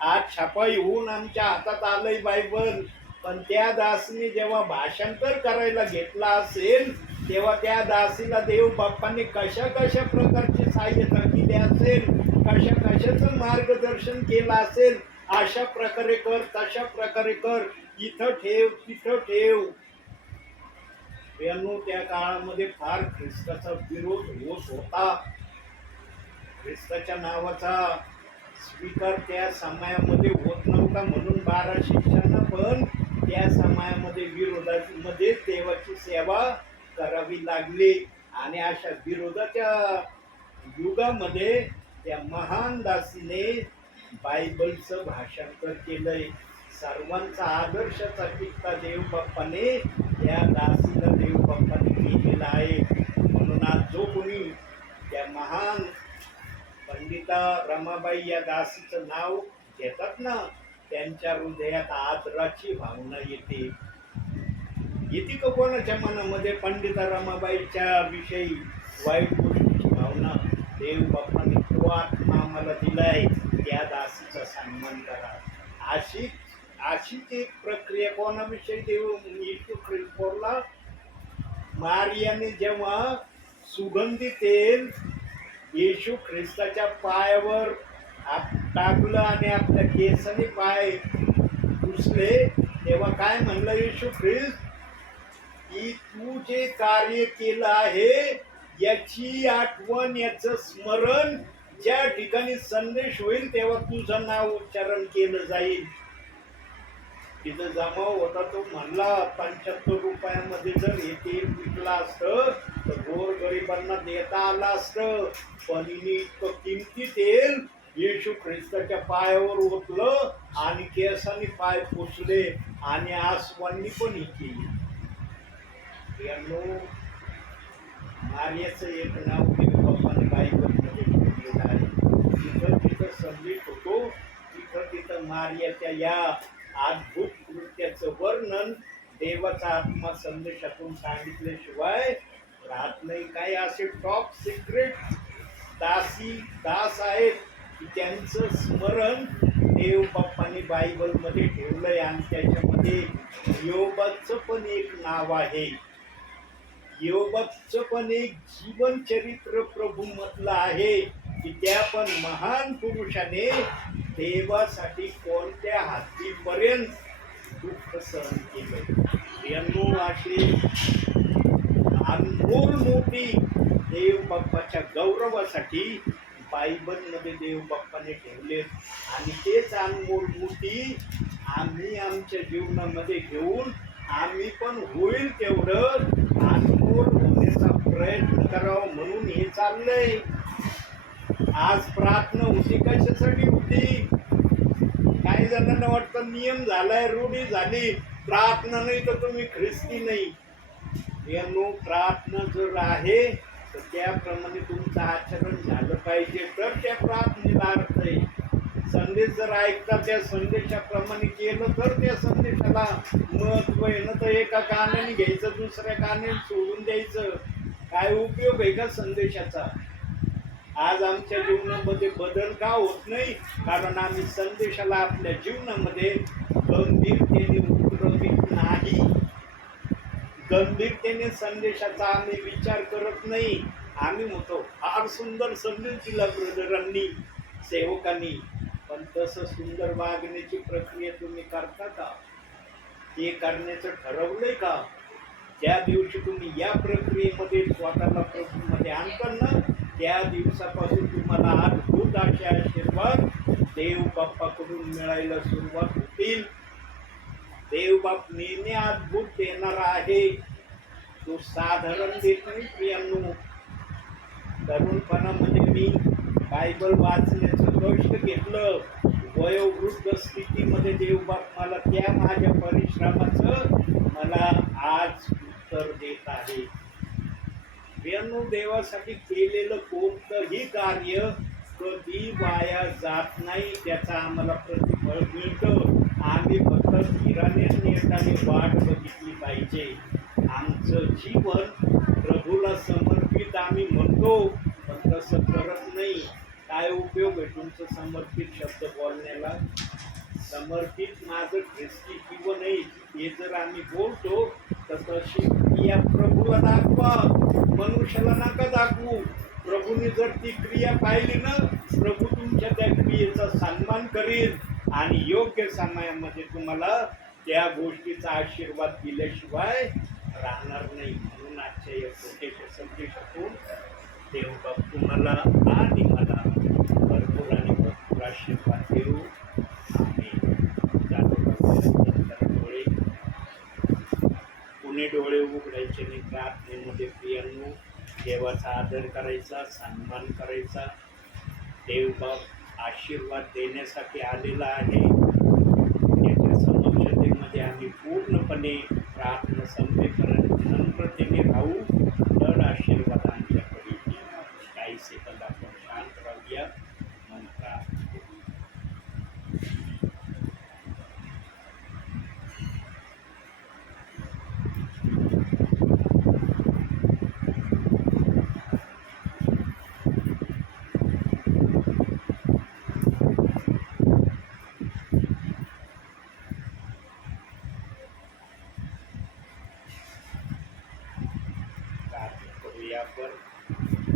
आज छपाई होऊन आमच्या हातात आलंय बायबल, पण त्या दासीने जेव्हा भाषांतर करायला घेतला असेल तेव्हा त्या दासीला देव बाप्पाने कशा कशा प्रकारची सहाय्यता केली असेल, कशा कशाचं मार्गदर्शन केलं असेल. अशा प्रकारे कर, तशा प्रकारे कर, इथं ठेव, तिथं ठेव. यांनो त्या काळामध्ये फार ख्रिस्ताचा विरोध होत होता. ख्रिस्ताच्या नावाचा स्वीकार त्या समयामध्ये होत नव्हता. म्हणून 12 शिष्यांना पण त्या समयामध्ये विरोधामध्ये देवाची सेवा करावी लागली. आणि अशा विरोधाच्या युगामध्ये त्या महान दासीने बायबलचं भाषांतर केलंय. सर्वांचा आदर्शाचा किस्सा देव बाप्पाने या दासीला देव बाप्पाने केलेला आहे. म्हणून आज जो कोणी त्या महान पंडिता रमाबाई या दासीचं नाव घेतात ना, त्यांच्या हृदयात आदराची भावना येते. का कोणाच्या मनामध्ये पंडिता रमाबाईच्या विषयी वाईट गोष्टीची भावना? देव बाप्पाने तो आत्मा आम्हाला दिलाय, त्या दासीचा सन्मान करा. अशीच एक प्रक्रिया कोणाविषयी देव येशू ख्रिस्त बोलला. मारियाने जेव्हा सुगंधी तेल येशू ख्रिस्ताच्या पायावर टाकलं आणि आपल्या केसाने पाय पुसले, तेव्हा काय म्हणलं येशू ख्रिस्त की तू जे कार्य केलं आहे याची आठवण, याचं स्मरण ज्या ठिकाणी संदेश होईल तेव्हा तुझं नाव उच्चारण केलं जाईल. तिथं जमाव होता तो म्हणला 75 रुपयामध्ये जर हे तेल विकलं असतं तर गोरगरिबांना देता आलं असतं, पण हिने इतकं किमती तेल येशू ख्रिस्ताच्या पायावर ओतलं आणि केसाने पाय पुसले आणि आसवांनी पण ही केली. मारियाचं एक नाव देव बाप्पाने बायबलमध्ये ठेवलेलं आहे. जिथं संदेश होतो तिथं मारियाच्या या अद्भुत कृत्याचं वर्णन देवाचा आत्मा संदेशातून सांगितल्याशिवाय राहत नाही. काही असे टॉप सिक्रेट दास आहेत की त्यांचं स्मरण देव बाप्पाने बायबलमध्ये ठेवलंय आणि त्याच्यामध्ये योबाचं पण एक नाव आहे. योबाचं पण एक जीवन चरित्र प्रभू म्हटलं आहे की त्या पण महान पुरुषाने देवासाठी कोणत्या हद्दीपर्यंत दुःख सहन केलं. यांनो अशी अनमोल मोठी देव बाप्पाच्या गौरवासाठी बायबलमध्ये देव बाप्पाने ठेवले आणि तेच अनमोल मोठी आम्ही आमच्या जीवनामध्ये घेऊन आम्ही पण होईल तेवढं अनमोल होण्याचा प्रयत्न करावा म्हणून हे चाललंय. आज प्रार्थना होती कशासाठी होती? काही जणांना वाटतं नियम झालाय, रूढी झाली, प्रार्थना नाही तर तुम्ही ख्रिस्ती नाही. यानो प्रार्थना जर आहे तर त्याप्रमाणे तुमचं आचरण झालं पाहिजे तर त्या प्रार्थनेला अर्थ आहे. संदेश जर ऐकता त्या संदेशाप्रमाणे केलं तर त्या संदेशाला महत्व आहे. ना तर एका कानाने घ्यायचं दुसऱ्या कानाने सोडून द्यायचं, काय उपयोग आहे का संदेशाचा? आज आमच्या जीवनामध्ये बदल का होत नाही? कारण आम्ही संदेशाला आपल्या जीवनामध्ये गंभीरतेने उतरवित नाही. गंभीरतेने संदेशाचा आम्ही विचार करत नाही. आम्ही म्हणतो फार सुंदर संदेश दिला ब्रदरांनी, सेवकांनी, पण तसं सुंदर वागण्याची प्रक्रिया तुम्ही करता का? हे करण्याचं ठरवलंय का? ज्या दिवशी तुम्ही या प्रक्रियेमध्ये स्वतःला प्रभूमध्ये आणता ना, त्या दिवसापासून तुम्हाला अद्भुत असे आशीर्वाद देव बाप्पाकडून मिळायला सुरुवात होतील. देव बाप नेहमी अद्भुत देणारा आहे. तो साधारण देत नाही. प्रियांनो, तरुणपणामध्ये मी बायबल वाचण्याचं कष्ट घेतलं. वयोवृद्ध स्थितीमध्ये देव बाप मला त्या माझ्या परिश्रमाचं मला आज उत्तर देत आहे. प्रियांनो, देवासाठी केलेलं कोणतंही कार्य कधी वाया जात नाही. त्याचा आम्हाला प्रतिफळ मिळतं. आम्ही फक्त धीराने नेटाने वाट बघितली पाहिजे. आमचं जीवन प्रभूला समर्पित आम्ही म्हणतो, पण तसं करत नाही. काय उपयोग आहे तुमचं समर्पित शब्द बोलण्याला? समर्पित माझं ख्रिस्ती जीवन आहे हे जर आम्ही बोलतो तर तशी क्रिया प्रभूला दाखवा, मनुष्याला नका दाखवू. प्रभूने जर ती क्रिया पाहिली ना, प्रभू तुमच्या त्या क्रियेचा सन्मान करील आणि योग्य समयामध्ये तुम्हाला त्या गोष्टीचा आशीर्वाद दिल्याशिवाय राहणार नाही. म्हणून आजच्या या छोट्याशा संदेशातून देव बाप तुम्हाला आणि मला भरपूर आणि भरपूर आशीर्वाद देऊ. डोळे उघडायचे नाही प्रार्थनेमध्ये. प्रियांनो, देवाचा आदर करायचा, सन्मान करायचा. देवबाप आशीर्वाद देण्यासाठी आलेला आहे. त्याच्या समक्षतेमध्ये आम्ही पूर्णपणे प्रार्थना संपेपर्यंत नम्रतेने राहू. तर आशीर्वाद आमच्याकडे येईल. काही सेकंद आपण शांत राहूया. मन प्रार्थना करू. करूया. आपण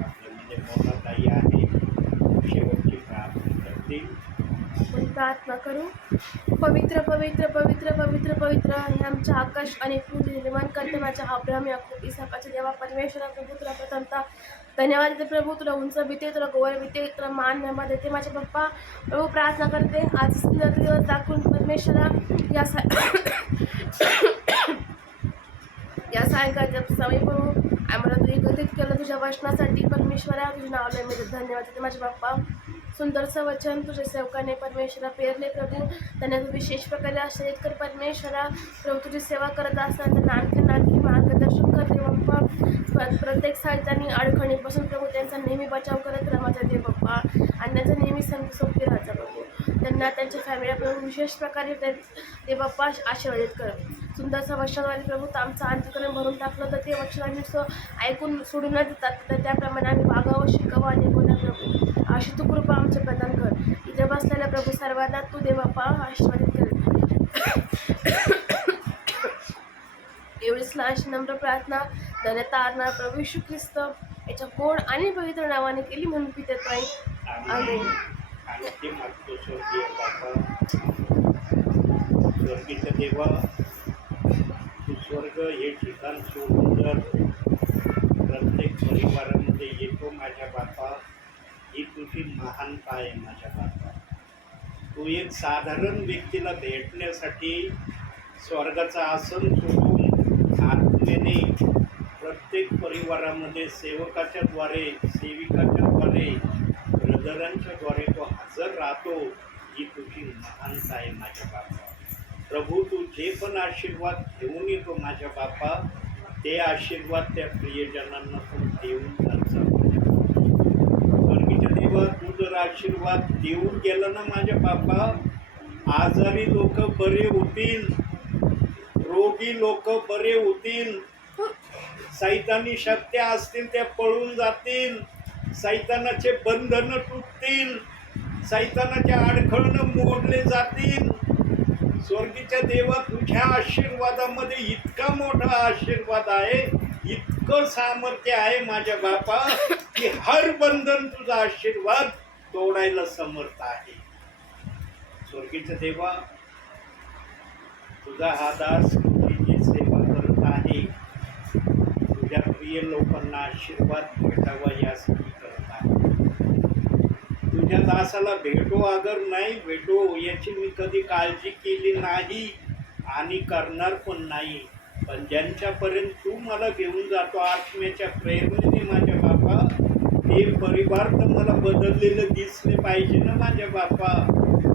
आपल्या म्हणजे मोनाताई आहे, शेवटची प्रार्थना करतील. आपण प्रार्थना करू. पवित्र पवित्र पवित्र पवित्र पवित्र हे आमच्या आकाश आणि पृथ्वी निर्माण करते माझ्या अब्राहम याकूब इसाकाच्या देवा परमेश्वरा प्रभू तुला प्रथमता धन्यवाद देते प्रभू. तुला उंच भीते, तुला गोवर भीते, तुला मान नेमा देते माझे पप्पा. प्रभू प्रार्थना करते आज सुंदर दिवस दाखवून परमेश्वरा या सायंकाळच्या समय प्रभू आम्हाला तू एकत्रित केलं तुझ्या वचनासाठी परमेश्वरा. तुझ्या नावाला मी धन्यवाद देते माझे बाप्पा. सुंदरचं वचन तुझ्या सेवकाने परमेश्वरा पेरले प्रभू. त्यांना तू विशेष प्रकारे आश्रयित कर परमेश्वरा. प्रभू तुझी सेवा करत असताना त्यांना आणखी मार्गदर्शन करते बाप्पा. प्रत्येक साहित्याने अडखणीपासून प्रभू त्यांचा नेहमी बचाव करत राहा माझा देव बाप्पा. आणि त्यांचा नेहमी सोपी राहायचा प्रभू. त्यांना त्यांच्या फॅमिलीला प्रभू विशेष प्रकारे ते बाप्पा आशीर्वादित कर. सुंदरचं वचनाद्वारे प्रभू आमचं अंतःकरण भरून टाकलं तर ते वचन आम्ही ऐकून सोडून न देतात तर त्याप्रमाणे आम्ही वागावं, शिकावं आणि बोला प्रभू. अशी तू कृपा आमचे प्रदान कर. इथे बसलेल्या प्रभू सर्वांना तू दे बाप्पा आशीर्वादित कर. एवढीच अशी नम्र प्रार्थना धन्यता आणणार प्रभू येशू ख्रिस्त याच्या गोड आणि पवित्र नावाने केली म्हणून पितेत नाही. आमेन. आणखी मागतो स्वर्गीय बाबा, स्वर्गीय देवा, तू स्वर्ग हे ठिकाण सोडून जर प्रत्येक परिवारामध्ये येतो माझ्या बापा, ही तुझी महानता आहे माझ्या बापा. तू एक साधारण व्यक्तीला भेटण्यासाठी स्वर्गाचं आसन सोडून आत्मेने प्रत्येक परिवारामध्ये सेवकाच्या द्वारे, सेविकाच्या द्वारे, ब्रदरांच्या द्वारे तो हजर राहतो. ही तुझी महानता आहे माझ्या बापा. प्रभू तू जे पण आशीर्वाद घेऊन येतो माझ्या बापा, ते आशीर्वाद त्या प्रियजनांना तू देऊन जायचा. स्वर्गीय देवा, तू जर आशीर्वाद देऊन गेला ना माझ्या बापा, आजारी लोक बरे होतील, रोगी लोक बरे होतील, सैतानी शक्त्या असतील त्या पळून जातील, सैतानाचे बंधन तुटतील, सैतानाच्या अडखळणं मोडले जातील. स्वर्गीच्या देवा, तुझ्या आशीर्वादामध्ये इतका मोठा आशीर्वाद आहे, इतकं सामर्थ्य आहे माझ्या बापा, की हर बंधन तुझा आशीर्वाद तोडायला समर्थ आहे. स्वर्गीच्या देवा, तुझा हा दास तुझी सेवा करत आहे, तुझ्या प्रिय लोकांना आशीर्वाद भेटावा यासाठी करत आहे. तुझ्या दासाला भेटो अगर नाही भेटो याची मी कधी काळजी केली नाही आणि करणार पण नाही. पण ज्यांच्यापर्यंत तू मला घेऊन जातो आत्म्याच्या प्रेरणेने माझ्या बापा, ते परिवार तर मला बदललेलं दिसले पाहिजे ना माझ्या बापा.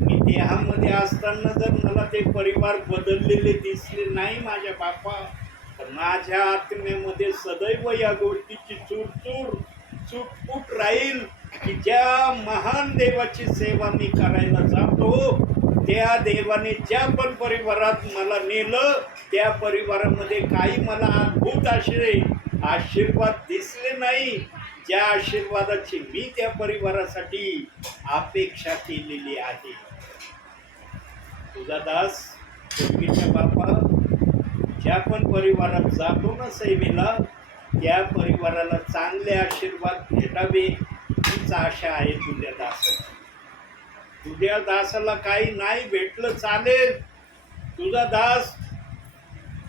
मी देहामध्ये असताना जर मला ते परिवार बदललेले दिसले नाही माझ्या बापा, तर माझ्या आत्म्यामध्ये सदैव या गोष्टीची चूटफूट राहील की ज्या महान देवाची सेवा मी करायला जातो, त्या देवाने ज्या पण परिवारात मला नेलं, त्या परिवारामध्ये काही मला अद्भुत असे आशीर्वाद दिसले नाही, ज्या आशीर्वादाची मी त्या परिवारासाठी अपेक्षा केलेली आहे. तुझा दास स्वर्गीच्या बापा ज्या पण परिवारात जातो ना सेवेला, त्या परिवाराला चांगले आशीर्वाद भेटावे हीच आशा आहे तुझ्या दासाची. तुझ्या दासाला काही नाही भेटलं चालेल, तुझा दास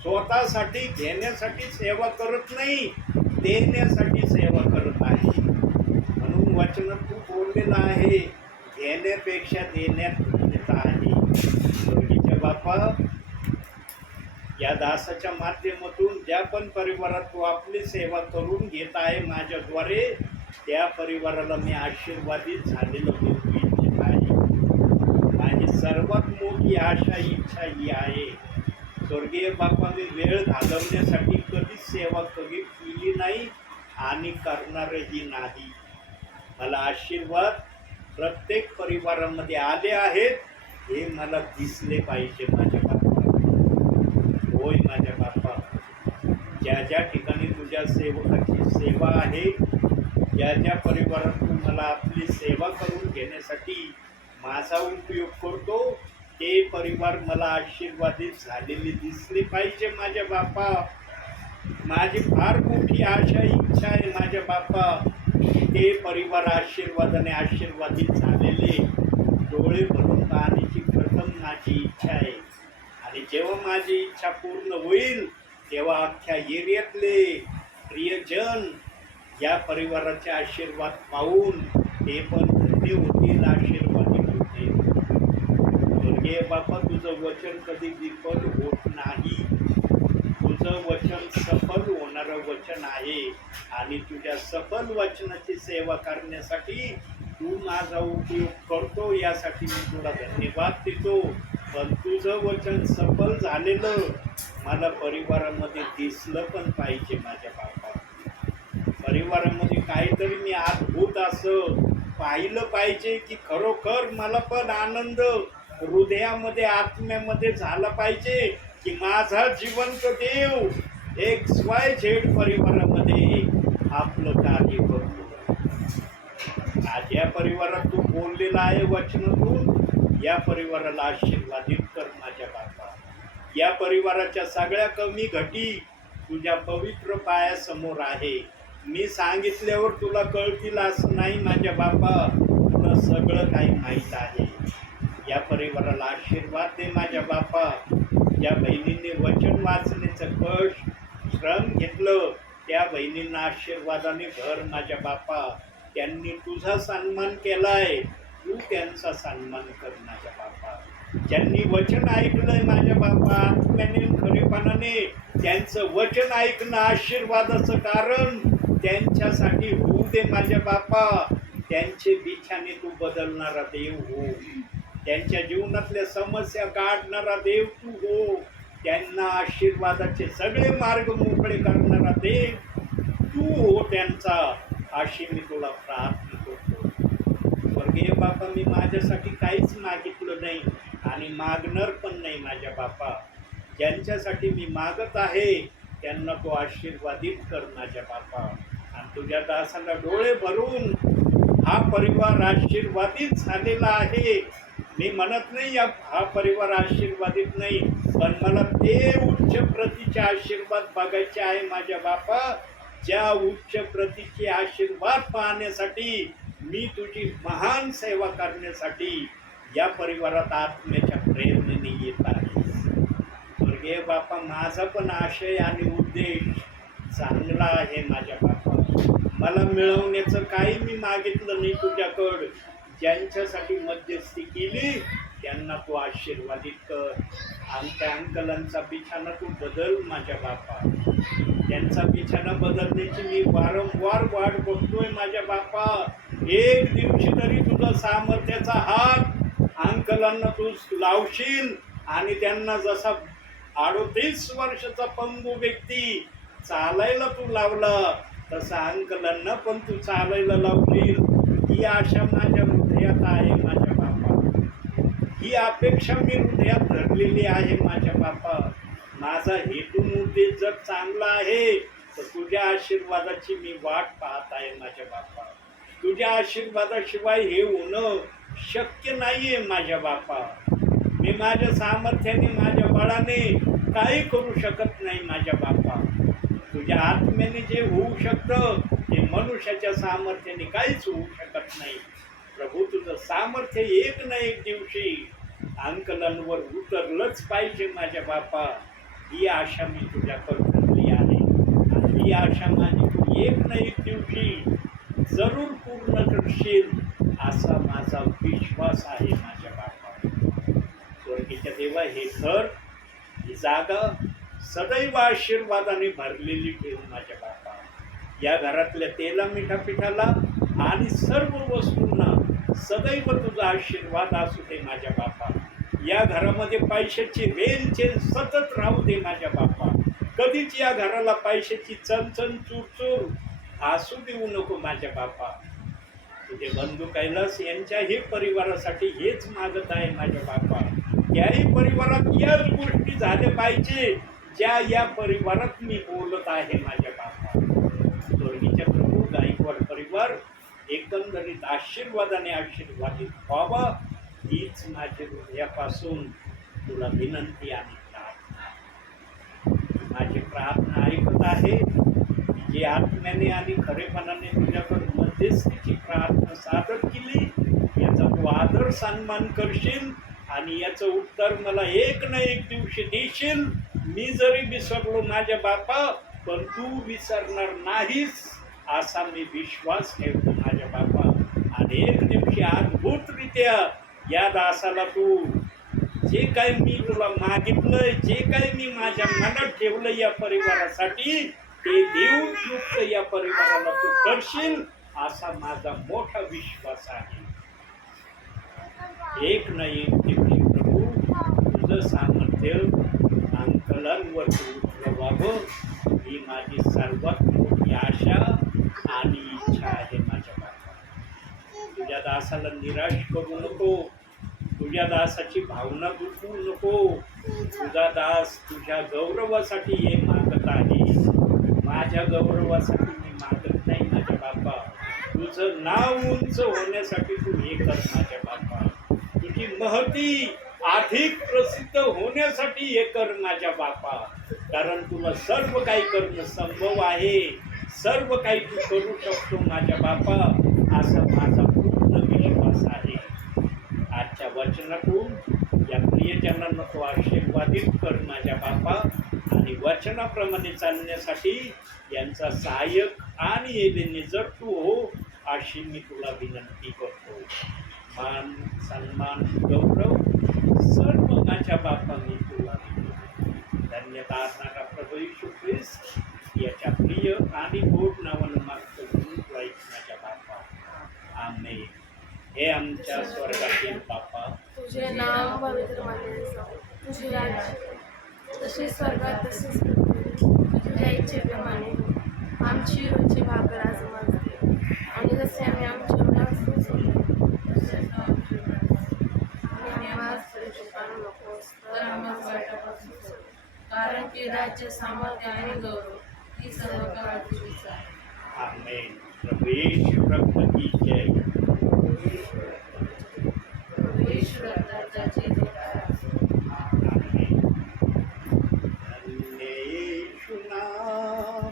स्वतःसाठी घेण्यासाठी सेवा करत नाही, देण्यासाठी सेवा करत आहे. म्हणून वचन तू बोललेलं आहे, घेण्यापेक्षा देण्यात धन्यता आहे. स्वर्गीच्या बापा, या दासाच्या माध्यमातून ज्या पण परिवारात तू आपली सेवा करून घेत आहे माझ्याद्वारे, त्या परिवाराला मी आशीर्वादित झालेलं बघू इच्छित आहे. माझी सर्वात मोठी आशा इच्छा ही आहे, स्वर्गीय बापा, मी वेळ घालवण्यासाठी कधीच सेवा कधी केली नाही आणि करणारही नाही. मला आशीर्वाद प्रत्येक परिवारामध्ये आले आहेत हे मला दिसले पाहिजे माझ्या बापा. होय माझ्या बापा, ज्या ज्या ठिकाणी तुझ्या सेवकाची सेवा आहे, ज्या ज्या परिवारात तू मला आपली सेवा करून घेण्यासाठी माझा उपयोग करतो, ते परिवार मला आशीर्वादित झालेले दिसले पाहिजे माझ्या बापा. माझी फार मोठी आशा इच्छा आहे माझ्या बापा, ते परिवार आशीर्वादाने आशीर्वादित झालेले डोळे भरून पाहण्याची प्रथम माझी इच्छा आहे. आणि जेव्हा माझी इच्छा पूर्ण होईल तेव्हा अख्ख्या एरियातले प्रियजन या परिवाराचे आशीर्वाद पाहून ते पण धन्य होतील, आशीर्वादित होतील. स्वर्गीय बापा, तुझं वचन कधी विफल होत नाही. तुझं वचन सफल होणारं वचन आहे आणि तुझ्या सफल वचनाची सेवा करण्यासाठी तू माझा उपयोग करतो, यासाठी मी तुला धन्यवाद देतो. पण तुझं वचन सफल झालेलं मला परिवारामध्ये दिसलं पण पाहिजे माझ्या बापा. परिवारामध्ये काहीतरी मी अद्भुत असं पाहिलं पाहिजे की खरोखर मला पण आनंद हृदयामध्ये आत्म्यामध्ये झाला पाहिजे की माझा जिवंत देव XYZ परिवारामध्ये आपलं कार्य करतो. आज या परिवारात तू बोललेला आहे वचनातून, या परिवाराला आशीर्वादित कर माझ्या बापा. या परिवाराच्या सगळ्या कमी घटी तुझ्या पवित्र पायासमोर आहे. मी सांगितल्यावर तुला कळतील असं नाही माझ्या बापा, तुला सगळं काही माहीत आहे. या परिवाराला आशीर्वाद दे माझ्या बापा. ज्या बहिणींनी वचन वाचण्याचं कष्ट श्रम घेतलं त्या बहिणींना आशीर्वादाने भर माझ्या बापा. त्यांनी तुझा सन्मान केलाय, तू त्यांचा सन्मान कर माझ्या बापा. ज्यांनी वचन ऐकलंय माझ्या बापा, आत्म्याने खरेपणाने त्यांचं वचन ऐकणं आशीर्वादाचं कारण त्यांच्यासाठी होऊ दे माझ्या बापा. त्यांचे बिछाने तू बदलणारा देव हो, त्यांच्या जीवनातल्या समस्या काढणारा देव तू हो, त्यांना आशीर्वादाचे सगळे मार्ग मोकळे करणारा देव तू हो त्यांचा, अशी मी तुला प्रार्थना करतो. स्वर्गीय बापा, मी माझ्यासाठी काहीच मागितलं नाही आणि मागणार पण नाही माझ्या बापा. ज्यांच्यासाठी मी मागत आहे त्यांना तो आशीर्वादित कर माझ्या बापा. आणि तुझ्या दासाला डोळे भरून हा परिवार आशीर्वादित झालेला आहे. मी म्हणत नाही हा परिवार आशीर्वादित नाही, पण मला ते उच्च प्रतीचे आशीर्वाद बघायचे आहे माझ्या बापा. ज्या उच्च प्रतीचे आशीर्वाद पाहण्यासाठी मी तुझी महान सेवा करण्यासाठी या परिवारात आत्म्याच्या प्रेरणेने येत आहे. स्वर्गीय बापा, माझा पण आशय आणि उद्देश चांगला आहे माझ्या बापा. मला मिळवण्याचं काही मी मागितलं नाही तुझ्याकडं. ज्यांच्यासाठी मध्यस्थी केली त्यांना तू आशीर्वादित कर. आमच्या अंकलांचा बिछाना तू बदल माझ्या बापा. त्यांचा बिछाना बदलण्याची मी वारंवार वाट बघतोय माझ्या बापा. एक दिवशी तरी तुझा सामर्थ्याचा हात अंकलांना तू लावशील आणि त्यांना जसा 38 वर्षाचा पंगू व्यक्ती चालायला तू लावला तसा अंकलांना पण तू चालायला लावशील, ही आशा माझ्या हृदयात आहे माझ्या बापा. ही अपेक्षा मी हृदयात धरलेली आहे माझ्या बापा. माझा हेतून उद्देश जर चांगला आहे तर तुझ्या आशीर्वादाची मी वाट पाहत आहे माझ्या बापा. तुझ्या आशीर्वादाशिवाय हे होणं शक्य नाहीये माझ्या बापा. मी माझ्या सामर्थ्याने माझ्या बळाने काही करू शकत नाही माझ्या बापा. तुझ्या आत्म्याने जे होऊ शकतं ते मनुष्याच्या सामर्थ्याने काहीच होऊ शकत नाही. प्रभू, तुझं सामर्थ्य एक ना एक दिवशी अंकलांवर उतरलंच पाहिजे माझ्या बापा. ही आशा मी तुझ्याकडे धरली आहे आणि ही आशा माझी तू एक ना एक दिवशी जरूर पूर्ण करशील असा माझा विश्वास आहे माझ्या बापा. स्वर्गीच्या देवा, हे घर, ही जागा सदैव आशीर्वादाने भरलेली ठेव माझ्या बापा. या घरातल्या तेला मिठा पिठाला आणि सर्व वस्तूंना सदैव तुझा आशीर्वाद असू दे माझ्या बापा. या घरामध्ये पैशाची रेलचेल सतत राहू दे माझ्या बापा. कधीच या घराला पैशाची चणचण चूरचूर असू देऊ नको माझ्या बापा. तुझे बंधू कैलास यांच्याही परिवारासाठी हेच मागत आहे माझ्या बापा. याही परिवारात याच गोष्टी झाल्या पाहिजे ज्या या परिवारात मी बोलत आहे माझ्या बापा. स्वर्गीच्या प्रभू गायकवाड परिवार एकंदरीत आशीर्वादाने आशीर्वादित व्हावा हीच माझ्या हृदयापासून तुला विनंती आणि प्रार्थना. माझी प्रार्थना ऐकत आहे. जे आत्म्याने आणि खरेपणाने तुझ्याकडे मध्यस्थीची प्रार्थना सादर केली याचा तू आदर सन्मान करशील आणि याचं उत्तर मला एक ना एक दिवशी देशील. मी जरी विसरलो माझ्या बापा पण तू विसरणार नाहीस असा मी विश्वास ठेवतो माझ्या बापा. आणि एक दिवशी अद्भुतरित्या या दासाला तू जे काही मी तुला मागितलंय, जे काही मी माझ्या मनात ठेवलं या परिवारासाठी ते देऊन युक्त या परिवाराला तू करशील असा माझा मोठा विश्वास आहे. एक ना एक दिवशी प्रभू तुझं सामर्थ्य अंकलांवर तू उतरवावं ही माझी सर्वात मोठी आशा आणि इच्छा आहे माझ्या बाबा. तुझ्या दासाला निराश करू नको. तुझ्या दासाची भावना दुखवू नको. तुझा दास तुझ्या गौरवासाठी हे मागत आहे. माझ्या गौरवासाठी मी मागत नाही माझ्या बापा. तुझं नाव उंच होण्यासाठी तू हे कर माझ्या बापा. तुझी महती अधिक प्रसिद्ध होण्यासाठी हे कर माझ्या बापा. कारण तुला सर्व काही करणं संभव आहे. सर्व काही तू करू शकतो माझ्या बापा असा माझा पूर्ण विश्वास आहे. आजच्या वचनातून या प्रियजनांना तो आशीर्वादित कर माझ्या बापा आणि वचनाप्रमाणे चालण्यासाठी यांचा सहाय्यक आणि येणे जर तू हो अशी मी तुला विनंती करतो. मान सन्मान गौरव सर्व माझ्या बापा मी तुला देतो. धन्यवाद नाका प्रभू येशू ख्रिस्त याच्या प्रिय आणि गोड नावानं मागतो तुला माझ्या बापा. आमेन. हे आमच्या स्वर्गातील बापा तुझे नाम पवित्र मानले जाओ. तुझे राज्य जसे स्वर्गात तसेच पृथ्वीवर तुझ्या इच्छेप्रमाणे आमची रोजची भाकर आज आम्हाला दे. आणि जसे आम्ही आमच्या मुलांना सोडले तसेच आम्हाला परीक्षेला नकोस तर आम्हाला वाईटापासून सोड. कारण की राज्य सामर्थ्य आणि गौरव ही सर्व काळ तुझीच आहे. आमेन. प्रभू येशू रक्त की जय. ईश्वर दत्ताची जय. आमेन. धन्य येशू नाम,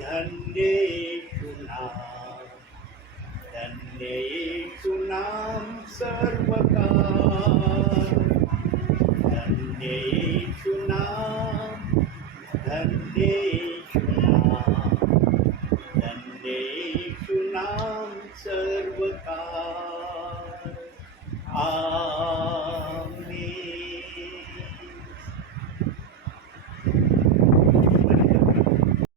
धन्य येशू नाम, धन्य येशू नाम सर्वकाळ. धन्य येशू नाम, धन्य येशू नाम, धन्य येशू नाम सर्वकाळ.